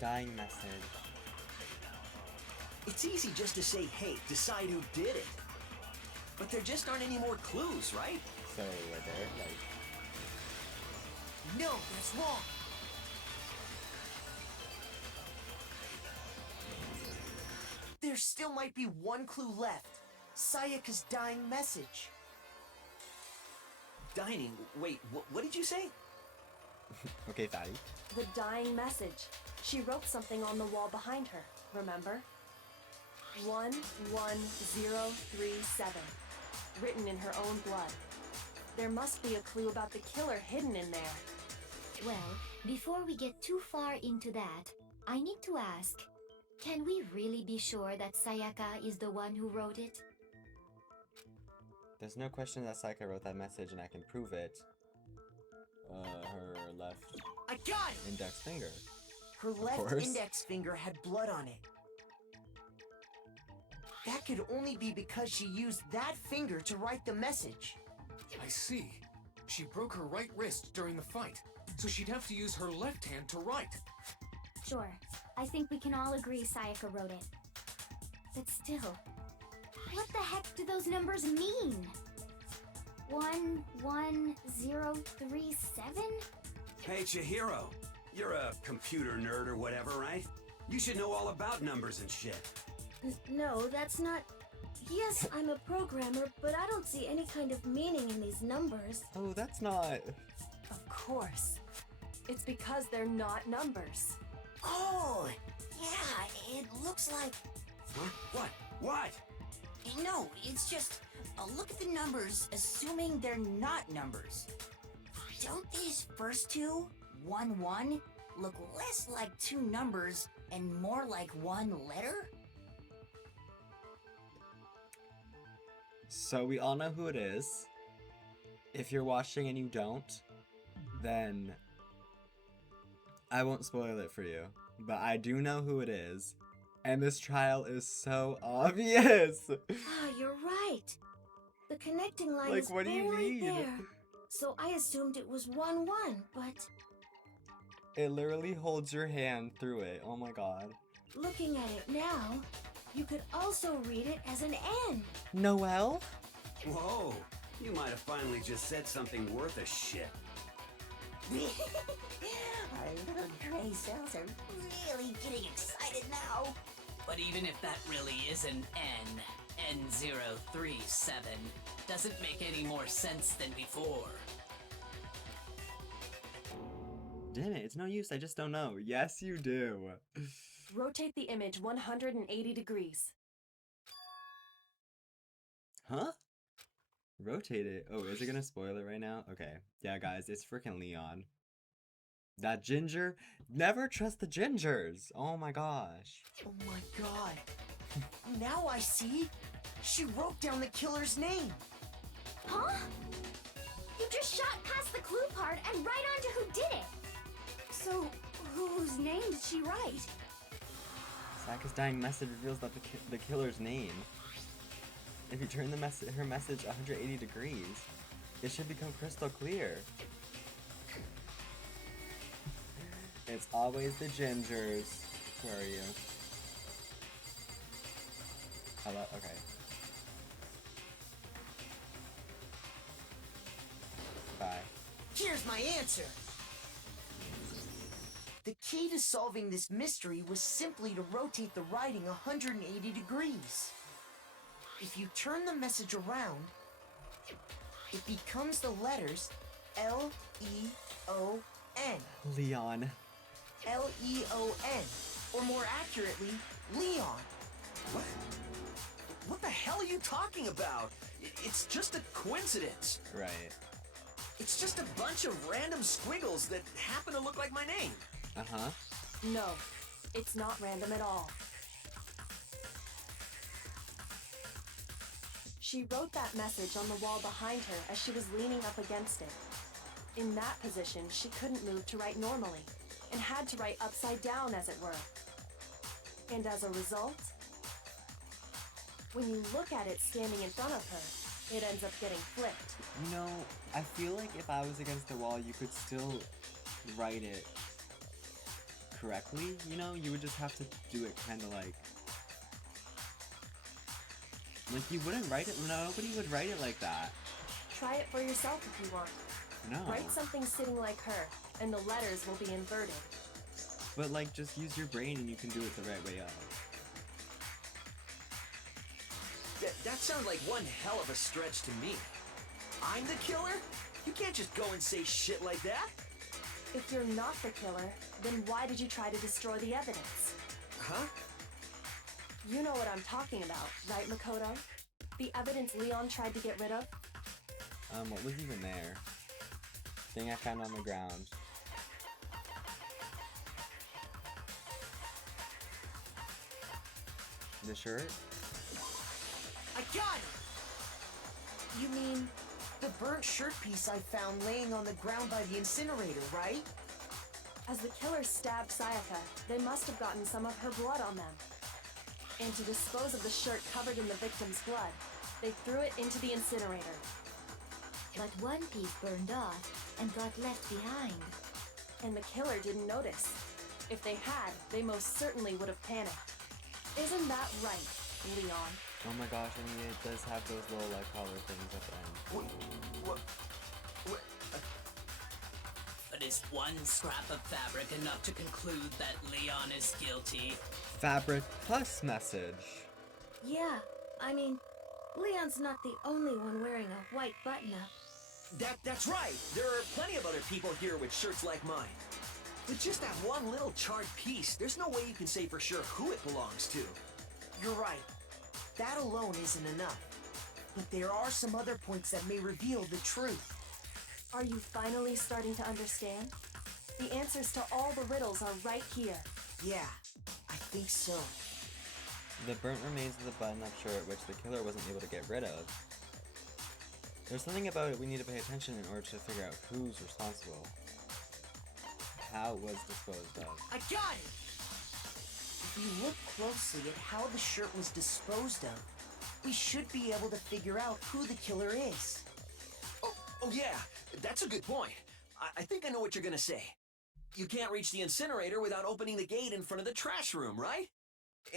Dying message. It's easy just to say, hey, decide who did it. But there just aren't any more clues, right? So, are there, like... No, that's wrong! There still might be one clue left. Sayaka's dying message. Dining? Wait, what did you say? Okay, Fatty. The dying message. She wrote something on the wall behind her, remember? 11037. Written in her own blood. There must be a clue about the killer hidden in there. Well, before we get too far into that, I need to ask, can we really be sure that Sayaka is the one who wrote it? There's no question that Sayaka wrote that message and I can prove it. Her left I got it! index finger. Her left index finger had blood on it. That could only be because she used that finger to write the message. I see. She broke her right wrist during the fight, so she'd have to use her left hand to write. Sure, I think we can all agree Sayaka wrote it. But still, what the heck do those numbers mean? 11037? Hey, Chihiro. You're a computer nerd or whatever, right? You should know all about numbers and shit. No, that's not... Yes, I'm a programmer, but I don't see any kind of meaning in these numbers. Oh, that's not... Of course. It's because they're not numbers. Oh, yeah, it looks like... Huh? What? No, it's just... look at the numbers, assuming they're not numbers. Don't these first two, 1-1, look less like two numbers and more like one letter? So we all know who it is. If you're watching and you don't, then I won't spoil it for you. But I do know who it is. And this trial is so obvious. You're right. The connecting line Like, is what do you barely mean? there. So I assumed it was 1-1, but It literally holds your hand through it. Oh my god. looking at it now, you could also read it as an N. Noelle? Whoa. You might have finally just said something worth a shit. Our little gray cells are really getting excited now. But even if that really is an N037, doesn't make any more sense than before. Damn it, it's no use, I just don't know. Yes, you do. Rotate the image 180 degrees. Huh? Rotate it. Oh, is it gonna spoil it right now? Okay. Yeah, guys, it's freaking Leon. That ginger? Never trust the gingers! Oh my gosh. Oh my god. Now I see. She wrote down the killer's name. Huh? You just shot past the clue part and right onto who did it. So, whose name did she write? Saka's dying message reveals that the killer's name. If you turn her message 180 degrees, it should become crystal clear. It's always the gingers. Where are you? Hello? Okay. Bye. Here's my answer. The key to solving this mystery was simply to rotate the writing 180 degrees. If you turn the message around, it becomes the letters L-E-O-N. Leon. L-E-O-N. Or more accurately, Leon. What? What the hell are you talking about? It's just a coincidence. Right. It's just a bunch of random squiggles that happen to look like my name. Uh-huh. No, it's not random at all. She wrote that message on the wall behind her as she was leaning up against it. In that position, she couldn't move to write normally, and had to write upside down, as it were. And as a result, when you look at it standing in front of her, it ends up getting flipped. You know, I feel like if I was against the wall, you could still write it correctly, you know? You would just have to do it kind of like you wouldn't write it, nobody would write it like that. Try it for yourself if you want. No. Write something sitting like her, and the letters will be inverted. But like, just use your brain and you can do it the right way up. That sounds like one hell of a stretch to me. I'm the killer? You can't just go and say shit like that. If you're not the killer, then why did you try to destroy the evidence? Huh? You know what I'm talking about, right, Makoto? The evidence Leon tried to get rid of? What was even there? Thing I found on the ground. The shirt? I got it! You mean the burnt shirt piece I found laying on the ground by the incinerator, right? As the killer stabbed Sayaka, they must have gotten some of her blood on them. And to dispose of the shirt covered in the victim's blood, they threw it into the incinerator. But one piece burned off and got left behind. And the killer didn't notice. If they had, they most certainly would have panicked. Isn't that right, Leon? Oh my gosh, I mean, it does have those little like collar things at the end. What? But is one scrap of fabric enough to conclude that Leon is guilty? Fabric plus message. Yeah, I mean, Leon's not the only one wearing a white button-up. That's right. There are plenty of other people here with shirts like mine. With just that one little charred piece, there's no way you can say for sure who it belongs to. You're right. That alone isn't enough. But there are some other points that may reveal the truth. Are you finally starting to understand? The answers to all the riddles are right here. Yeah, I think so. The burnt remains of the button-up shirt, which the killer wasn't able to get rid of. There's something about it we need to pay attention in order to figure out who's responsible. How it was disposed of. I got it! If we look closely at how the shirt was disposed of, we should be able to figure out who the killer is. Oh yeah, that's a good point. I think I know what you're gonna say. You can't reach the incinerator without opening the gate in front of the trash room, right?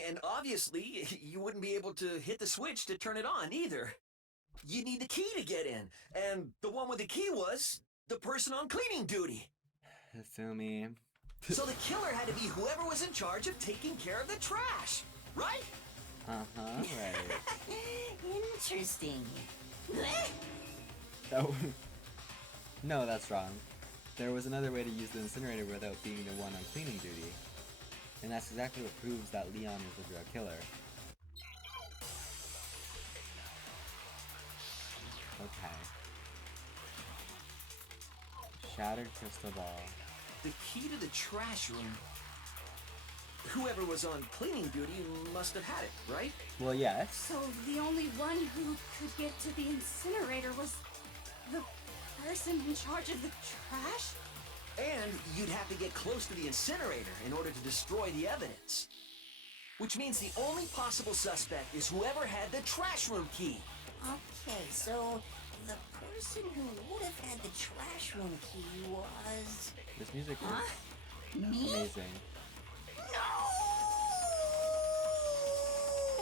And obviously, you wouldn't be able to hit the switch to turn it on either. You need the key to get in, and the one with the key was the person on cleaning duty. Fumi. So the killer had to be whoever was in charge of taking care of the trash, right? Uh-huh, right. Interesting. Oh. No, that's wrong. There was another way to use the incinerator without being the one on cleaning duty. And that's exactly what proves that Leon is the real killer. Okay. Shattered crystal ball. The key to the trash room. Whoever was on cleaning duty must have had it, right? Well, yes. So the only one who could get to the incinerator was the person in charge of the trash? And you'd have to get close to the incinerator in order to destroy the evidence. Which means the only possible suspect is whoever had the trash room key. Okay, so the person who would have had the trash room key was... This music is Me? amazing.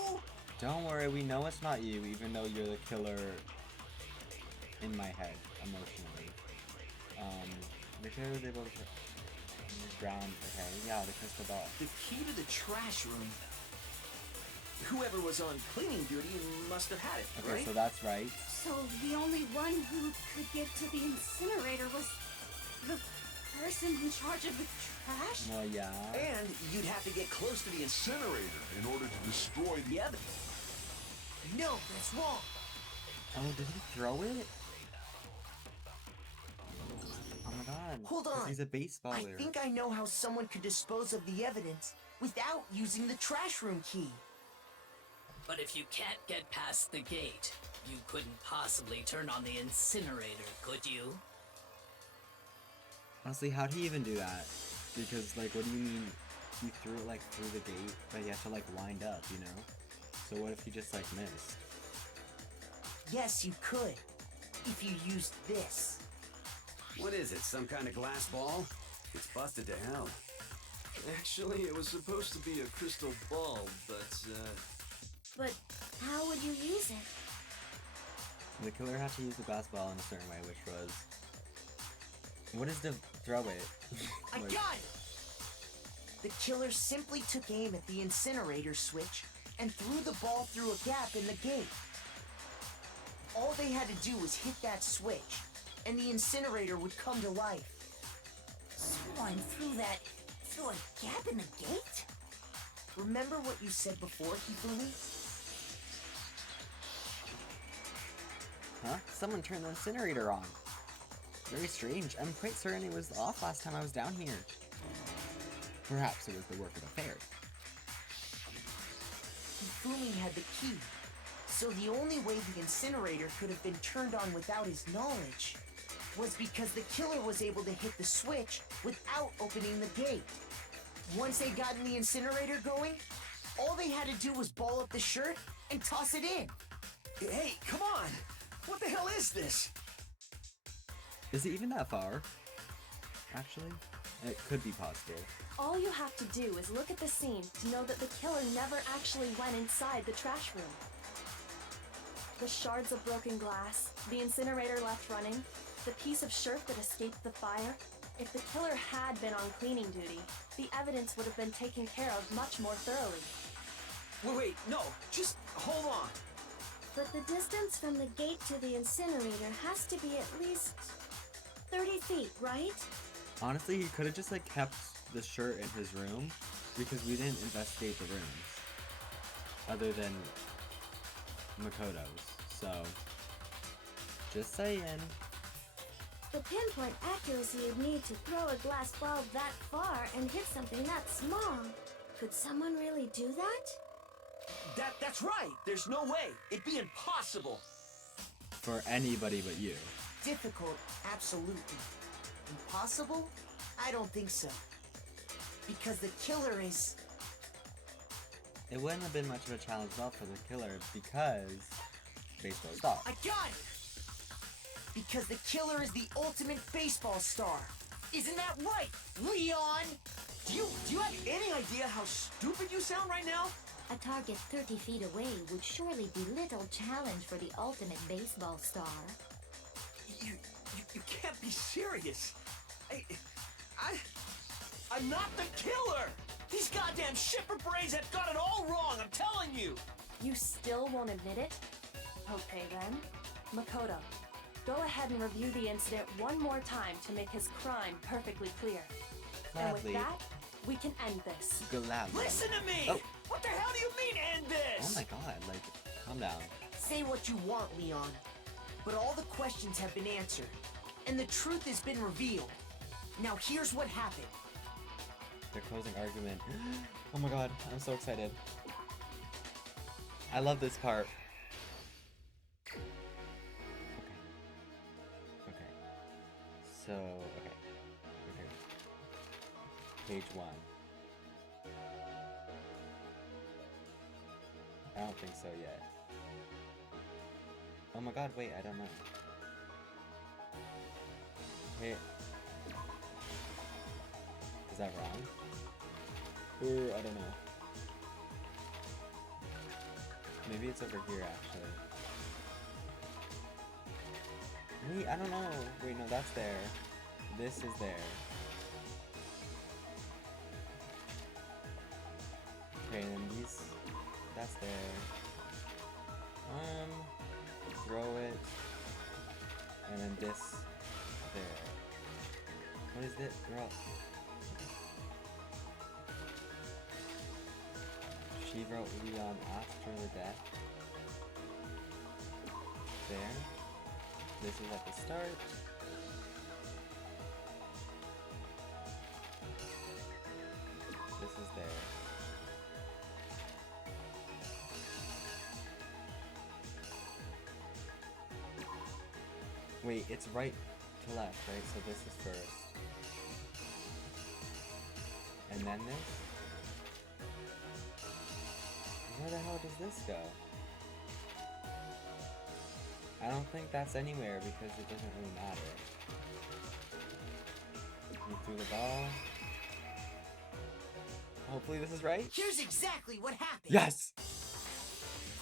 No! Don't worry, we know it's not you, even though you're the killer in my head, emotionally. The killer was able to ground. Okay, yeah, the crystal ball. The key to the trash room. Whoever was on cleaning duty must have had it, Okay, right? so that's right. So the only one who could get to the incinerator was the person in charge of the trash? Well, yeah. And you'd have to get close to the incinerator in order to destroy the evidence. No, that's wrong. Oh, did he throw it? Oh my god. Hold 'cause on. He's a baseballer. I think I know how someone could dispose of the evidence without using the trash room key. But if you can't get past the gate, you couldn't possibly turn on the incinerator, could you? Honestly, how'd he even do that? Because, like, what do you mean he threw it, like, through the gate? But you have to, like, wind up, you know? So what if he just, like, missed? Yes, you could. If you used this. What is it, some kind of glass ball? It's busted to hell. Actually, it was supposed to be a crystal ball, but, But how would you use it? The killer had to use the glass ball in a certain way, which was... What is to throw it? I got it! The killer simply took aim at the incinerator switch and threw the ball through a gap in the gate. All they had to do was hit that switch, and the incinerator would come to life. Someone threw a gap in the gate? Remember what you said before, Hifumi? Huh? Someone turned the incinerator on. Very strange. I'm quite certain it was off last time I was down here. Perhaps it was the work of a fairy. Hifumi had the key, so the only way the incinerator could have been turned on without his knowledge was because the killer was able to hit the switch without opening the gate. Once they got the incinerator going, all they had to do was ball up the shirt and toss it in. Hey, come on! What the hell is this? Is it even that far? Actually, it could be possible. All you have to do is look at the scene to know that the killer never actually went inside the trash room. The shards of broken glass, the incinerator left running, the piece of shirt that escaped the fire. If the killer had been on cleaning duty, the evidence would have been taken care of much more thoroughly. Wait, no, just hold on. But the distance from the gate to the incinerator has to be at least 30 feet, right? Honestly, he could have just like kept the shirt in his room because we didn't investigate the rooms other than Makoto's. So, just saying. The pinpoint accuracy you'd need to throw a glass ball that far and hit something that small. Could someone really do that? That's right. There's no way. It'd be impossible. For anybody but you. Difficult, absolutely. Impossible? I don't think so. Because the killer is... It wouldn't have been much of a challenge at all for the killer because baseball star. I got it! Because the killer is the ultimate baseball star. Isn't that right, Leon? Do you have any idea how stupid you sound right now? A target 30 feet away would surely be little challenge for the ultimate baseball star. You can't be serious. I'm not the killer! These goddamn shipper brains have got it all wrong, I'm telling you! You still won't admit it? Okay then. Makoto, go ahead and review the incident one more time to make his crime perfectly clear. And with Gladly. that, we can end this. Gladly. Listen to me! Oh. What the hell do you mean end this? Oh my god, like, calm down. Say what you want, Leon. But all the questions have been answered, and the truth has been revealed. Now here's what happened. Their closing argument. Oh my god, I'm so excited. I love this part. Okay. So, okay. Page 1. I don't think so yet. Oh my god, wait, I don't know. Wait. Is that wrong? Or, I don't know. Maybe it's over here, actually. Wait, I don't know. Wait, no, that's there. This is there. Okay, and then these... That's there. Throw it. And then this... There. What is this? Girl. She wrote Leon after the death. There. This is at the start. This is there. Wait, it's right to left, right? So this is first. And then this? Where the hell does this go? I don't think that's anywhere because it doesn't really matter. You threw the ball. Hopefully this is right. Here's exactly what happened. Yes!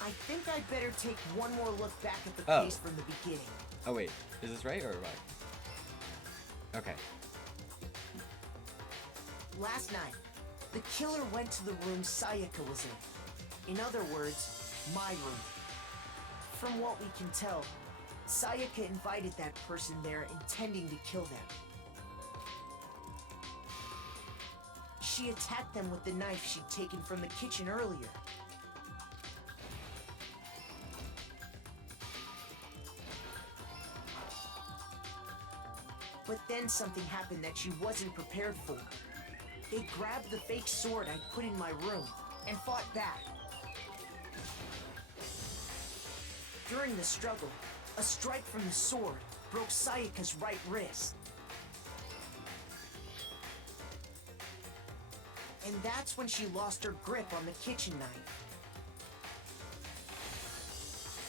I think I'd better take one more look back at the case from the beginning. Oh wait, is this right or right? Okay. Last night, the killer went to the room Sayaka was in. In other words, my room. From what we can tell, Sayaka invited that person there intending to kill them. She attacked them with the knife she'd taken from the kitchen earlier. But then something happened that she wasn't prepared for. They grabbed the fake sword I put in my room and fought back. During the struggle, a strike from the sword broke Sayaka's right wrist. And that's when she lost her grip on the kitchen knife.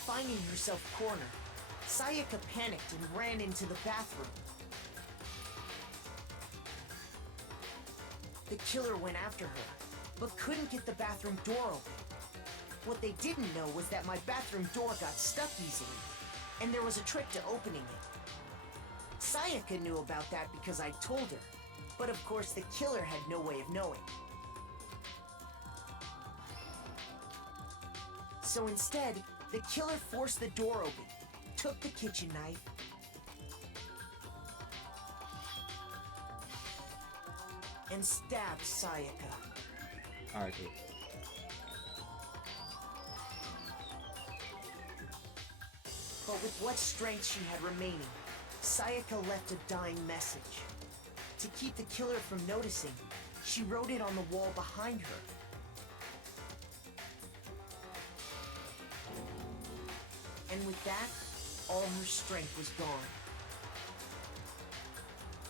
Finding herself cornered, Sayaka panicked and ran into the bathroom. The killer went after her, but couldn't get the bathroom door open. What they didn't know was that my bathroom door got stuck easily, and there was a trick to opening it. Sayaka knew about that because I told her, but of course the killer had no way of knowing. So instead, the killer forced the door open, took the kitchen knife, and stabbed Sayaka. R.I.P. But with what strength she had remaining, Sayaka left a dying message. To keep the killer from noticing, she wrote it on the wall behind her. And with that, all her strength was gone.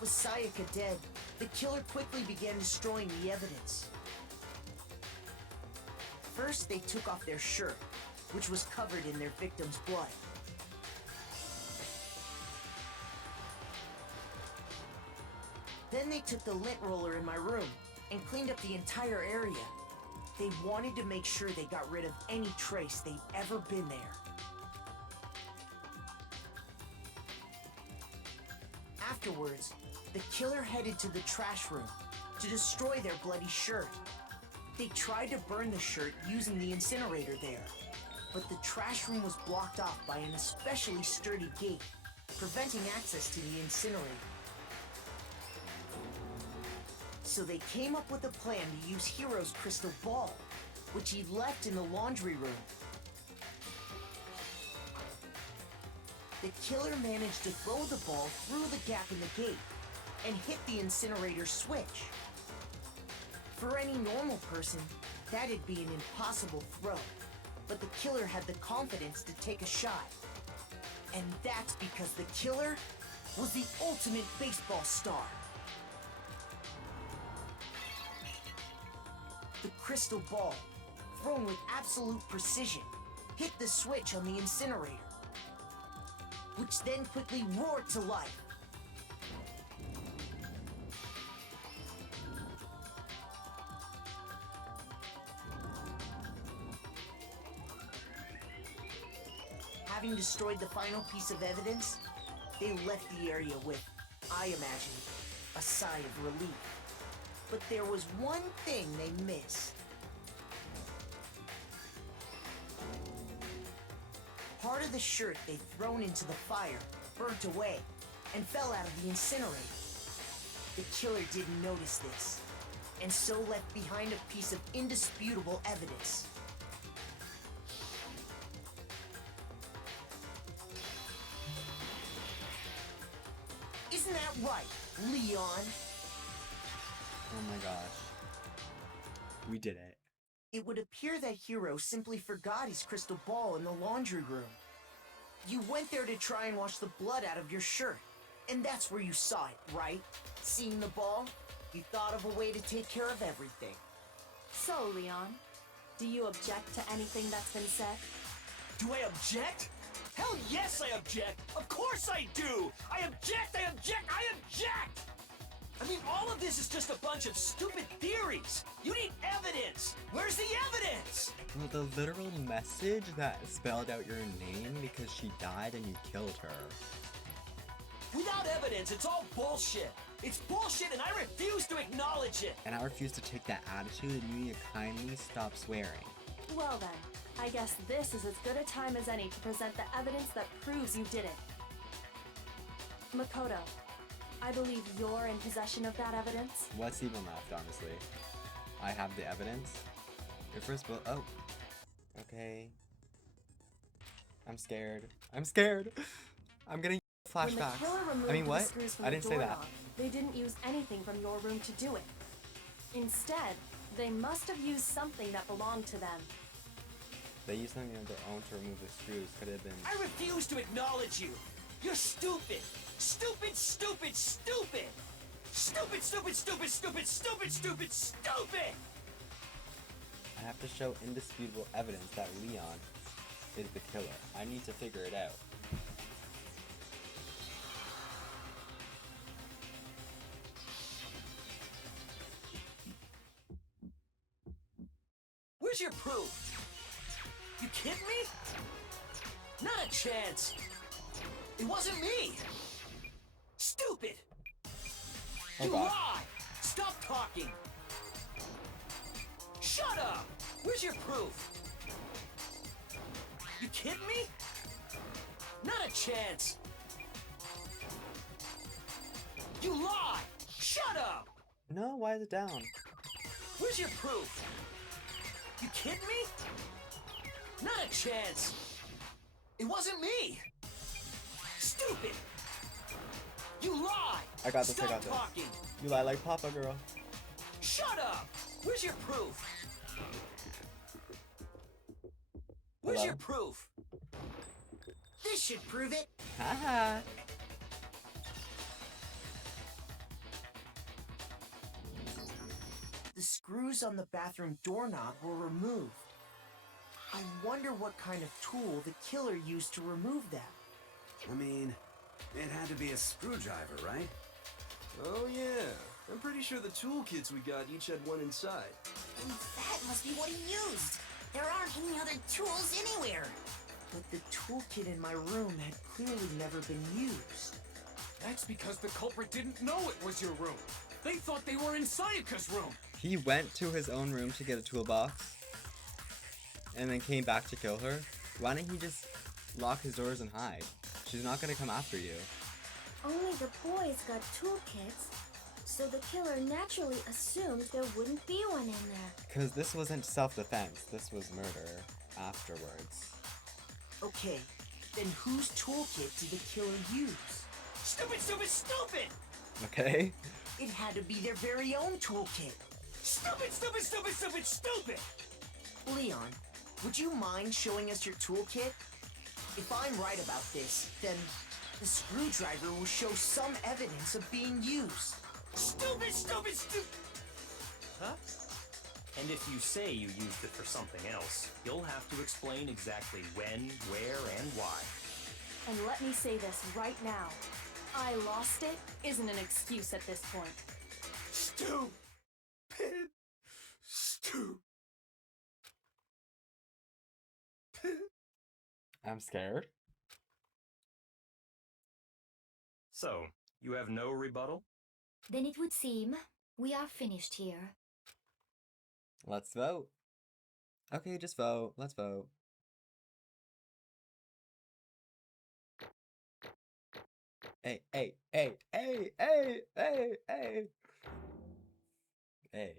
With Sayaka dead, the killer quickly began destroying the evidence. First, they took off their shirt, which was covered in their victim's blood. Then they took the lint roller in my room and cleaned up the entire area. They wanted to make sure they got rid of any trace they'd ever been there. Afterwards, the killer headed to the trash room to destroy their bloody shirt. They tried to burn the shirt using the incinerator there, but the trash room was blocked off by an especially sturdy gate, preventing access to the incinerator. So they came up with a plan to use Hiro's crystal ball, which he left in the laundry room. the killer managed to throw the ball through the gap in the gate and hit the incinerator switch. For any normal person, that'd be an impossible throw, but the killer had the confidence to take a shot. And that's because the killer was the ultimate baseball star. The crystal ball, thrown with absolute precision, hit the switch on the incinerator, which then quickly roared to life. Having destroyed the final piece of evidence, they left the area with, I imagine, a sigh of relief. But there was one thing they missed. Part of the shirt they'd thrown into the fire burnt away and fell out of the incinerator. The killer didn't notice this, and so left behind a piece of indisputable evidence. Isn't that right, Leon? Oh my gosh. We did it. It would appear that Hero simply forgot his crystal ball in the laundry room. You went there to try and wash the blood out of your shirt, and that's where you saw it, right? Seeing the ball, you thought of a way to take care of everything. So, Leon, do you object to anything that's been said? Do I object? Hell yes, I object! Of course I do! I object! I object! I object! I mean, all of this is just a bunch of stupid theories! You need evidence! Where's the evidence? Well, the literal message that spelled out your name because she died and you killed her. Without evidence, it's all bullshit! It's bullshit and I refuse to acknowledge it! And I refuse to take that attitude, and you need to kindly stop swearing. Well then, I guess this is as good a time as any to present the evidence that proves you did it. Makoto, I believe you're in possession of that evidence. What's even left, honestly? I have the evidence. Your first bullet. Oh. Okay. I'm scared. I'm scared. I'm getting When the flashbacks. killer removed I mean, the what? screws from I the didn't say that. doorknob, they didn't use anything from your room to do it. Instead, they must have used something that belonged to them. They used something of their own to remove the screws. Could have been. I refuse to acknowledge you! You're stupid! Stupid, stupid, stupid! Stupid, stupid, stupid, stupid, stupid, stupid, stupid! I have to show indisputable evidence that Leon is the killer. I need to figure it out. Where's your proof? You kidding me? Not a chance! It wasn't me! Stupid! Oh, You God. lie! Stop talking! Shut up! Where's your proof? You kidding me? Not a chance! You lie! Shut up! No, why is it down? Where's your proof? You kidding me? Not a chance! It wasn't me! Stupid! You lie! I got this, Stop I got this. talking! You lie like Papa, girl. Shut up! Where's your proof? Where's Hello? your proof? This should prove it. Haha. The screws on the bathroom doorknob were removed. I wonder what kind of tool the killer used to remove them. I mean, it had to be a screwdriver, right? Oh yeah, I'm pretty sure the toolkits we got each had one inside. And that must be what he used. There aren't any other tools anywhere. But the toolkit in my room had clearly never been used. That's because the culprit didn't know it was your room. They thought they were in Sayaka's room. He went to his own room to get a toolbox and then came back to kill her. Why didn't he just lock his doors and hide? She's not gonna come after you. Only the boys got toolkits, so the killer naturally assumed there wouldn't be one in there. Because this wasn't self-defense, this was murder afterwards. Okay, Then whose toolkit did the killer use? Stupid, stupid, stupid! Okay. It had to be their very own toolkit. Stupid, stupid, stupid, stupid, stupid! Leon, would you mind showing us your toolkit? If I'm right about this, then the screwdriver will show some evidence of being used. Stupid, stupid, stupid! Huh? And if you say you used it for something else, you'll have to explain exactly when, where, and why. And let me say this right now. I lost it isn't an excuse at this point. Stupid! Stupid! I'm scared. So, you have no rebuttal? Then it would seem we are finished here. Let's vote. Okay, just vote. Let's vote. Hey, hey, hey, hey, hey, hey, hey. Hey.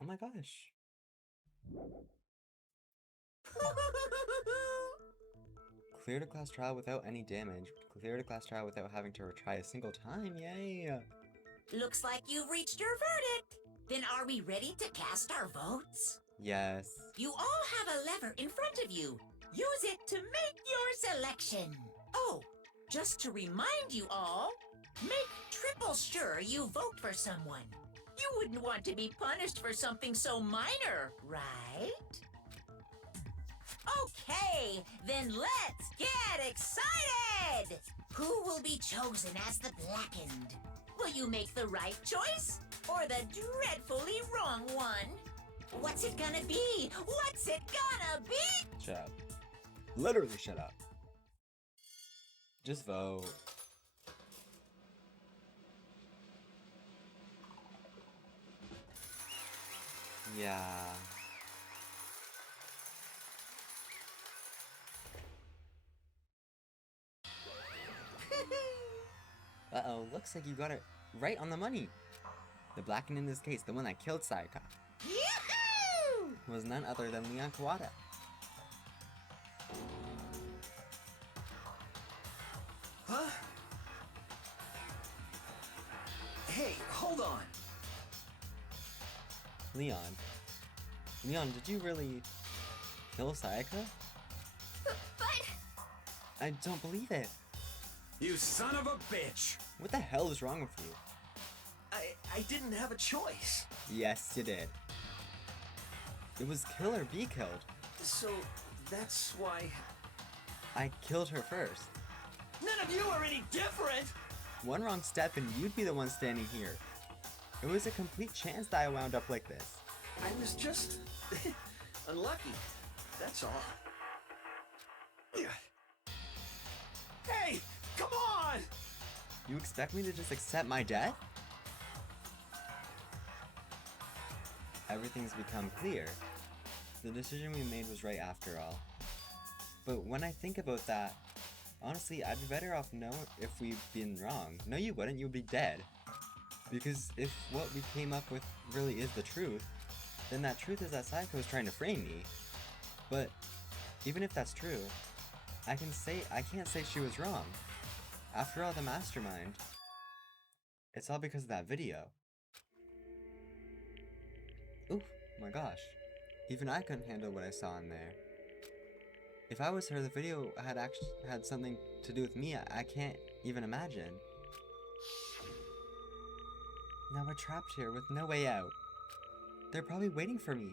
Oh my gosh. Cleared a class trial without any damage. Cleared a class trial without having to retry a single time. Yay! Looks like you've reached your verdict. Then are we ready to cast our votes? Yes. You all have a lever in front of you. Use it to make your selection. Oh, just to remind you all, make triple sure you vote for someone. You wouldn't want to be punished for something so minor, right? Okay, then let's get excited! Who will be chosen as the Blackened? Will you make the right choice or the dreadfully wrong one? What's it gonna be? What's it gonna be? Shut up. Literally shut up. Just vote. Yeah. Uh-oh, looks like you got it right on the money. The Blackened in this case, the one that killed Sayaka, Yahoo! was none other than Leon Kawada. Huh? Hey, hold on. Leon. Leon, did you really kill Sayaka? But... I don't believe it. You son of a bitch! What the hell is wrong with you? I didn't have a choice. Yes, you did. It was kill or be killed. So, that's why... I killed her first. None of you are any different! One wrong step and you'd be the one standing here. It was a complete chance that I wound up like this. I was just... unlucky. That's all. Hey! Come on! You expect me to just accept my death? Everything's become clear. The decision we made was right after all. But when I think about that, honestly, I'd be better off knowing if we've been wrong. No, you wouldn't. You'd be dead. Because if what we came up with really is the truth, then that truth is that Sayaka was trying to frame me. But even if that's true, I can't say she was wrong. After all, the mastermind. It's all because of that video. Oof, my gosh. Even I couldn't handle what I saw in there. If I was her, the video had actually had something to do with me. I can't even imagine. Now we're trapped here with no way out. They're probably waiting for me.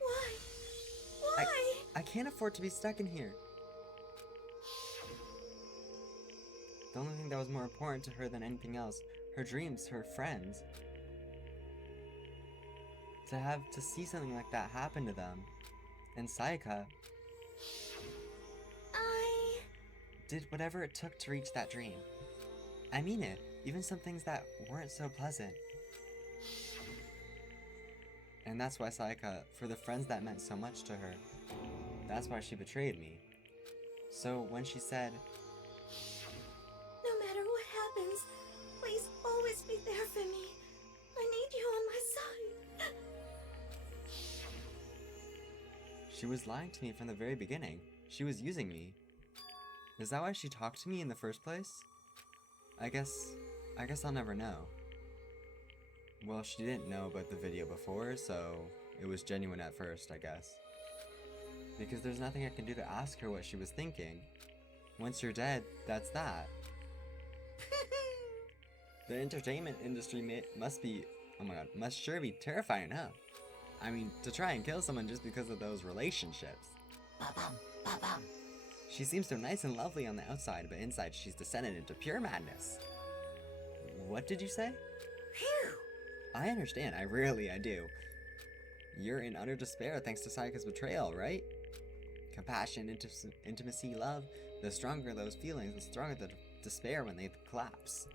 Why? Why? I can't afford to be stuck in here. The only thing that was more important to her than anything else, her dreams, her friends. To see something like that happen to them. And Sayaka did whatever it took to reach that dream. I mean it, even some things that weren't so pleasant. And that's why Sayaka, for the friends that meant so much to her, that's why she betrayed me. So when she said, No matter what happens, please always be there for me. I need you on my side. She was lying to me from the very beginning. She was using me. Is that why she talked to me in the first place? I guess I'll never know. Well, she didn't know about the video before, so it was genuine at first, I guess. Because there's nothing I can do to ask her what she was thinking. Once you're dead, that's that. The entertainment industry must sure be terrifying, huh? I mean, to try and kill someone just because of those relationships. Ba-bum, ba-bum. She seems so nice and lovely on the outside, but inside she's descended into pure madness. What did you say? Phew! I understand, I do. You're in utter despair thanks to Sayaka's betrayal, right? Compassion, intimacy, love. The stronger those feelings, the stronger the despair when they collapse.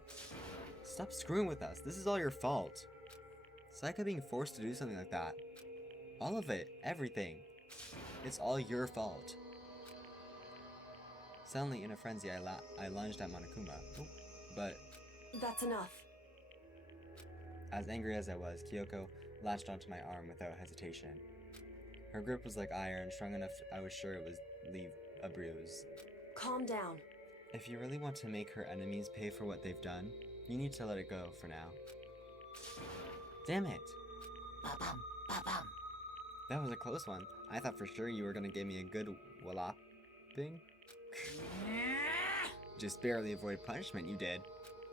Stop screwing with us. This is all your fault. Sayaka being forced to do something like that. All of it. Everything. It's all your fault. Suddenly, in a frenzy, I lunged at Monokuma. But... That's enough. As angry as I was, Kyoko latched onto my arm without hesitation. Her grip was like iron, strong enough I was sure it would leave a bruise. Calm down. If you really want to make her enemies pay for what they've done, you need to let it go for now. Damn it! Ba-bum, ba-bum. That was a close one. I thought for sure you were gonna give me a good walloping. Just barely avoid punishment, you did.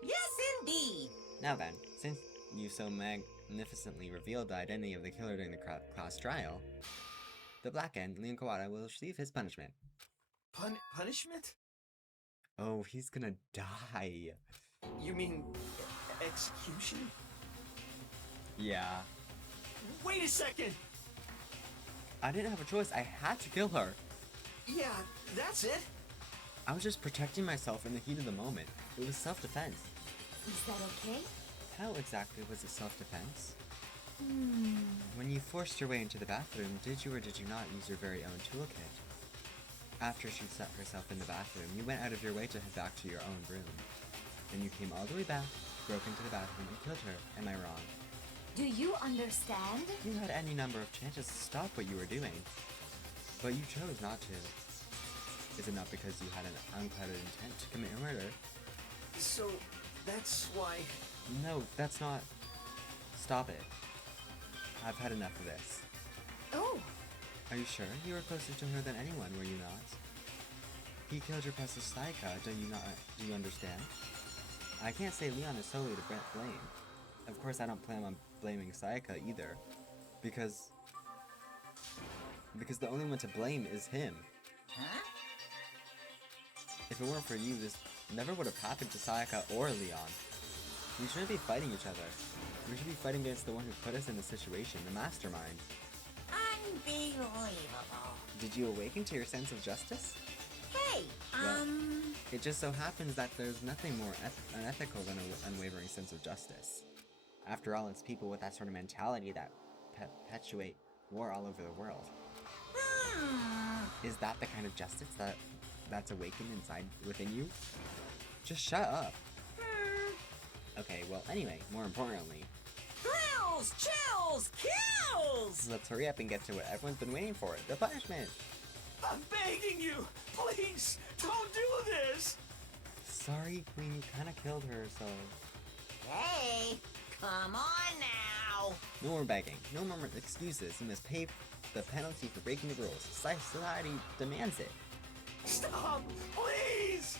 Yes, indeed. Now then, since you so magnificently revealed the identity of the killer during the class trial, the Black End, Leon Kawada, will receive his punishment. Punishment? Oh, he's gonna die. You mean execution? Yeah. Wait a second! I didn't have a choice. I had to kill her. Yeah, that's it. I was just protecting myself in the heat of the moment. It was self-defense. Is that okay? How exactly was it self-defense? When you forced your way into the bathroom, did you or did you not use your very own toolkit? After she set herself in the bathroom, you went out of your way to head back to your own room. Then you came all the way back, broke into the bathroom, and killed her. Am I wrong? Do you understand? You had any number of chances to stop what you were doing, but you chose not to. Is it not because you had an unclouded intent to commit murder? So, that's why... No, that's not... Stop it. I've had enough of this. Oh! Are you sure? You were closer to her than anyone, were you not? He killed your precious Sayaka, do you understand? I can't say Leon is solely to blame. Of course, I don't plan on blaming Sayaka either, because the only one to blame is him. Huh? If it weren't for you, this never would have happened to Sayaka or Leon. We shouldn't be fighting each other. We should be fighting against the one who put us in the situation, the mastermind. Unbelievable. Did you awaken to your sense of justice? Hey, Well, it just so happens that there's nothing more unethical than an unwavering sense of justice. After all, it's people with that sort of mentality that perpetuate war all over the world. Is that the kind of justice that's awakened inside within you? Just shut up. Okay, well, anyway, more importantly, Thrills, chills, kills! let's hurry up and get to what everyone's been waiting for, the punishment. I'm begging you! Please, don't do this! Sorry, Queen, you kinda killed her, so... Hey, come on now! No more begging, no more excuses, you must pay the penalty for breaking the rules. Society demands it. Stop, please!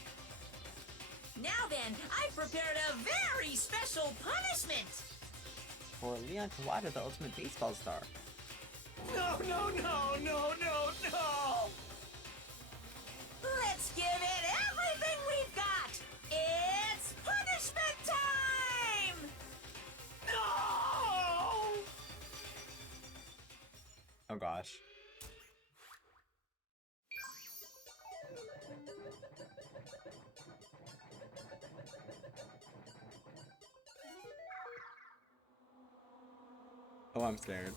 Now then, I've prepared a very special punishment! For Leon Kawada, the ultimate baseball star. No, no, no, no, no, no! Let's give it everything we've got! It's punishment time! No! Oh gosh. Oh, I'm scared.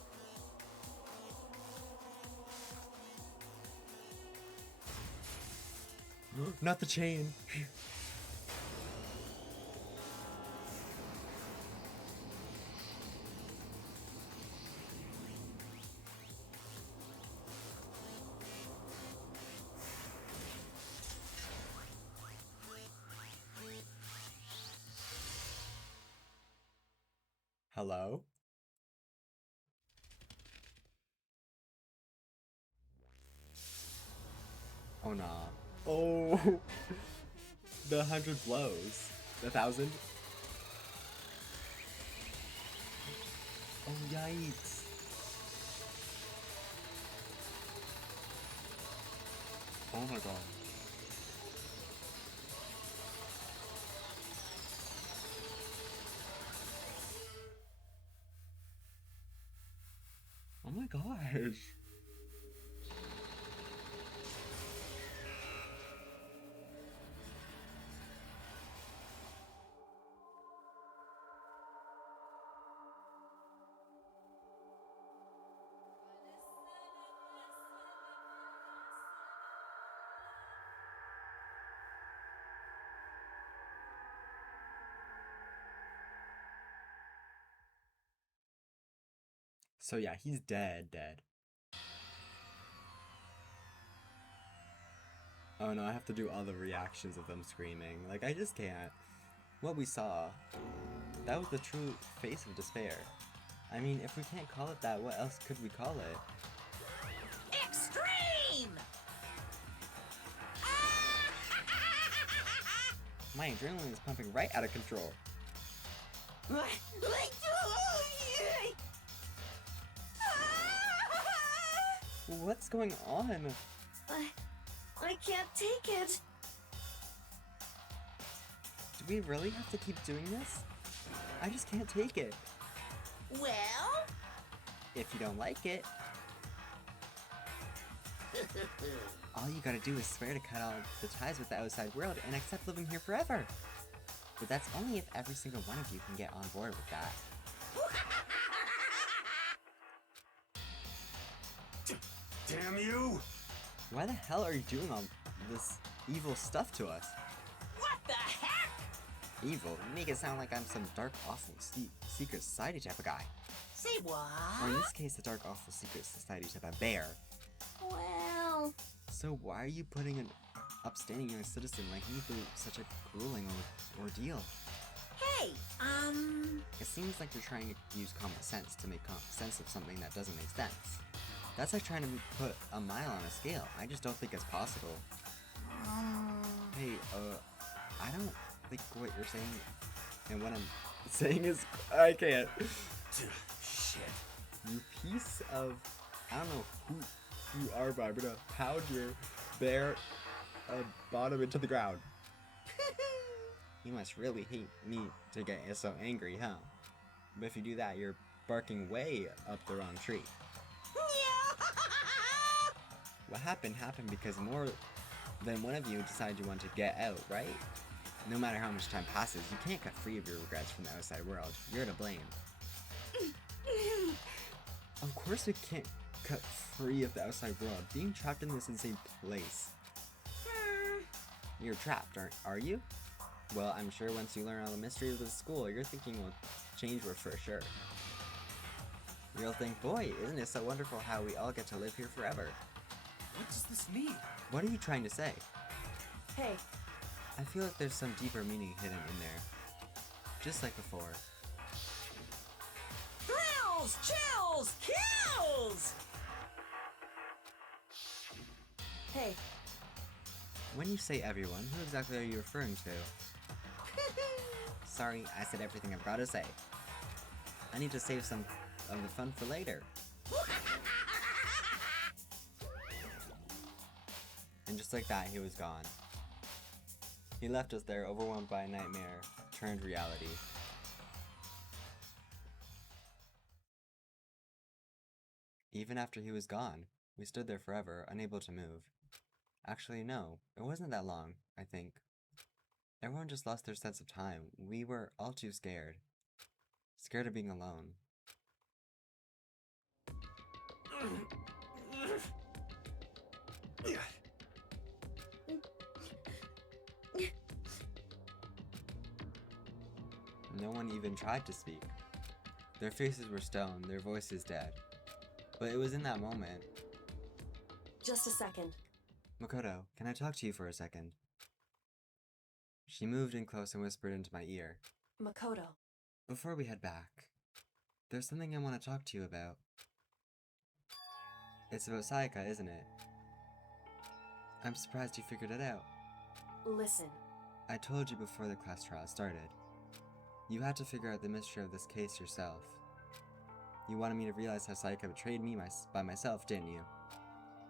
Not the chain. Hello? Oh nah. Oh! The 100 blows. The 1,000? Oh yikes. Oh my god. Oh my gosh. So yeah, he's dead. Oh no, I have to do all the reactions of them screaming. Like, I just can't. What we saw, that was the true face of despair. I mean, if we can't call it that, what else could we call it? Extreme! My adrenaline is pumping right out of control. What's going on? I can't take it. Do we really have to keep doing this? I just can't take it. Well? If you don't like it, all you gotta do is swear to cut all the ties with the outside world and accept living here forever. But that's only if every single one of you can get on board with that. Damn you! Why the hell are you doing all this evil stuff to us? What the heck? Evil? You make it sound like I'm some dark, awful, secret society type of guy. Say what? Or in this case, the dark, awful, secret society type of bear. Well... So why are you putting an upstanding young citizen like me through such a grueling ordeal? Hey, It seems like you're trying to use common sense to make sense of something that doesn't make sense. That's like trying to put a mile on a scale. I just don't think it's possible. Hey, I don't think what you're saying and what I'm saying is... I can't. Shit. You piece of... I don't know who you are, but I'm gonna pound your bare bottom into the ground. You must really hate me to get so angry, huh? But if you do that, you're barking way up the wrong tree. What happened because more than one of you decided you want to get out, right? No matter how much time passes, you can't cut free of your regrets from the outside world. You're to blame. Of course we can't cut free of the outside world. Being trapped in this insane place. You're trapped, are you? Well, I'm sure once you learn all the mysteries of the school, your thinking will change for sure. You'll think, boy, isn't it so wonderful how we all get to live here forever? What does this mean? What are you trying to say? Hey, I feel like there's some deeper meaning hidden in there. Just like before. Thrills, chills, kills! hey, When you say everyone, who exactly are you referring to? Sorry, I said everything I've got to say. I need to save some of the fun for later. And just like that, he was gone. He left us there, overwhelmed by a nightmare turned reality. Even after he was gone, we stood there forever, unable to move. Actually, no, it wasn't that long, I think. Everyone just lost their sense of time. We were all too scared. Scared of being alone. No one even tried to speak. Their faces were stone, their voices dead. But it was in that moment. just a second. Makoto, can I talk to you for a second? She moved in close and whispered into my ear. Makoto. Before we head back, There's something I want to talk to you about. It's about Sayaka, isn't it? I'm surprised you figured it out. Listen. I told you before the class trial started. You had to figure out the mystery of this case yourself. You wanted me to realize how Sayaka betrayed me by myself, didn't you?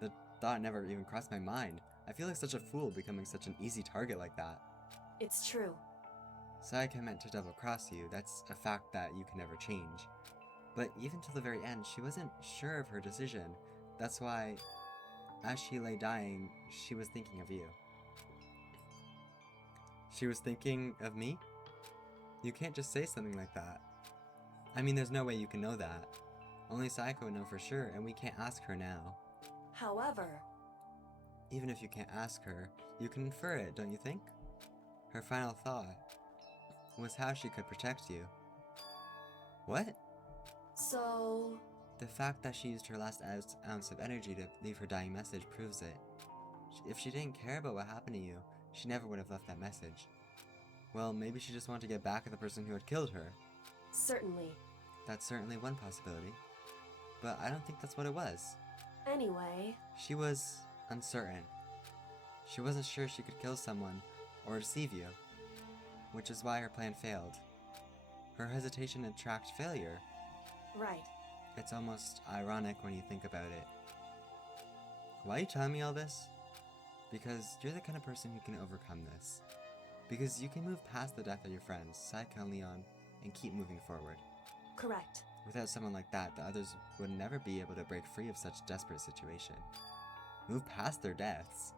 The thought never even crossed my mind. I feel like such a fool becoming such an easy target like that. It's true. Sayaka meant to double-cross you. That's a fact that you can never change. But even till the very end, she wasn't sure of her decision. That's why, as she lay dying, she was thinking of you. She was thinking of me? You can't just say something like that. I mean, there's no way you can know that. Only Sayaka would know for sure, and we can't ask her now. However... Even if you can't ask her, you can infer it, don't you think? Her final thought was how she could protect you. What? So... The fact that she used her last ounce of energy to leave her dying message proves it. If she didn't care about what happened to you, she never would have left that message. Well, maybe she just wanted to get back at the person who had killed her. Certainly. That's certainly one possibility. But I don't think that's what it was. Anyway... She was uncertain. She wasn't sure she could kill someone or deceive you, which is why her plan failed. Her hesitation attracted failure. Right. It's almost ironic when you think about it. Why are you telling me all this? Because you're the kind of person who can overcome this. Because you can move past the death of your friends, Sayaka and Leon, and keep moving forward. Correct. Without someone like that, the others would never be able to break free of such a desperate situation. Move past their deaths.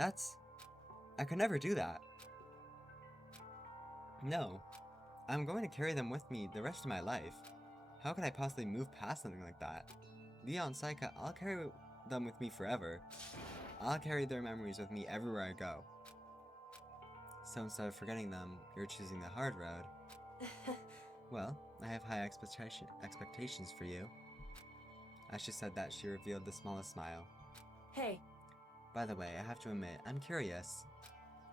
I could never do that. No. I'm going to carry them with me the rest of my life. How could I possibly move past something like that? Leon, Sayaka, I'll carry them with me forever. I'll carry their memories with me everywhere I go. So instead of forgetting them, you're choosing the hard road. Well, I have high expectations for you. As she said that, she revealed the smallest smile. Hey. By the way, I have to admit, I'm curious.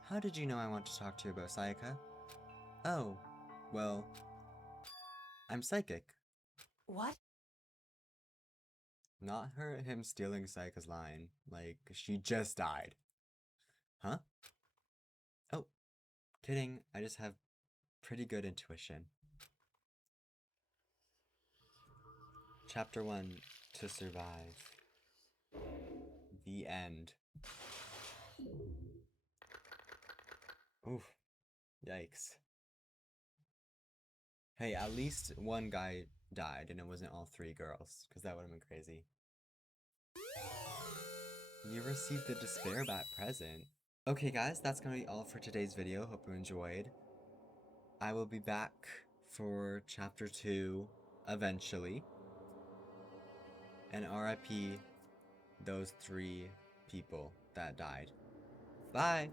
How did you know I want to talk to you about Sayaka? Oh, well, I'm psychic. What? Not him stealing Sayaka's line. Like, she just died. Huh? Oh, kidding. I just have pretty good intuition. Chapter 1, To Survive. The end. Oof. Yikes. Hey, at least one guy died and it wasn't all 3 girls, because that would have been crazy. You received the Despair Bat present. Okay guys, that's gonna be all for today's video. Hope you enjoyed. I will be back for chapter 2 eventually. And RIP those 3 people that died. Bye!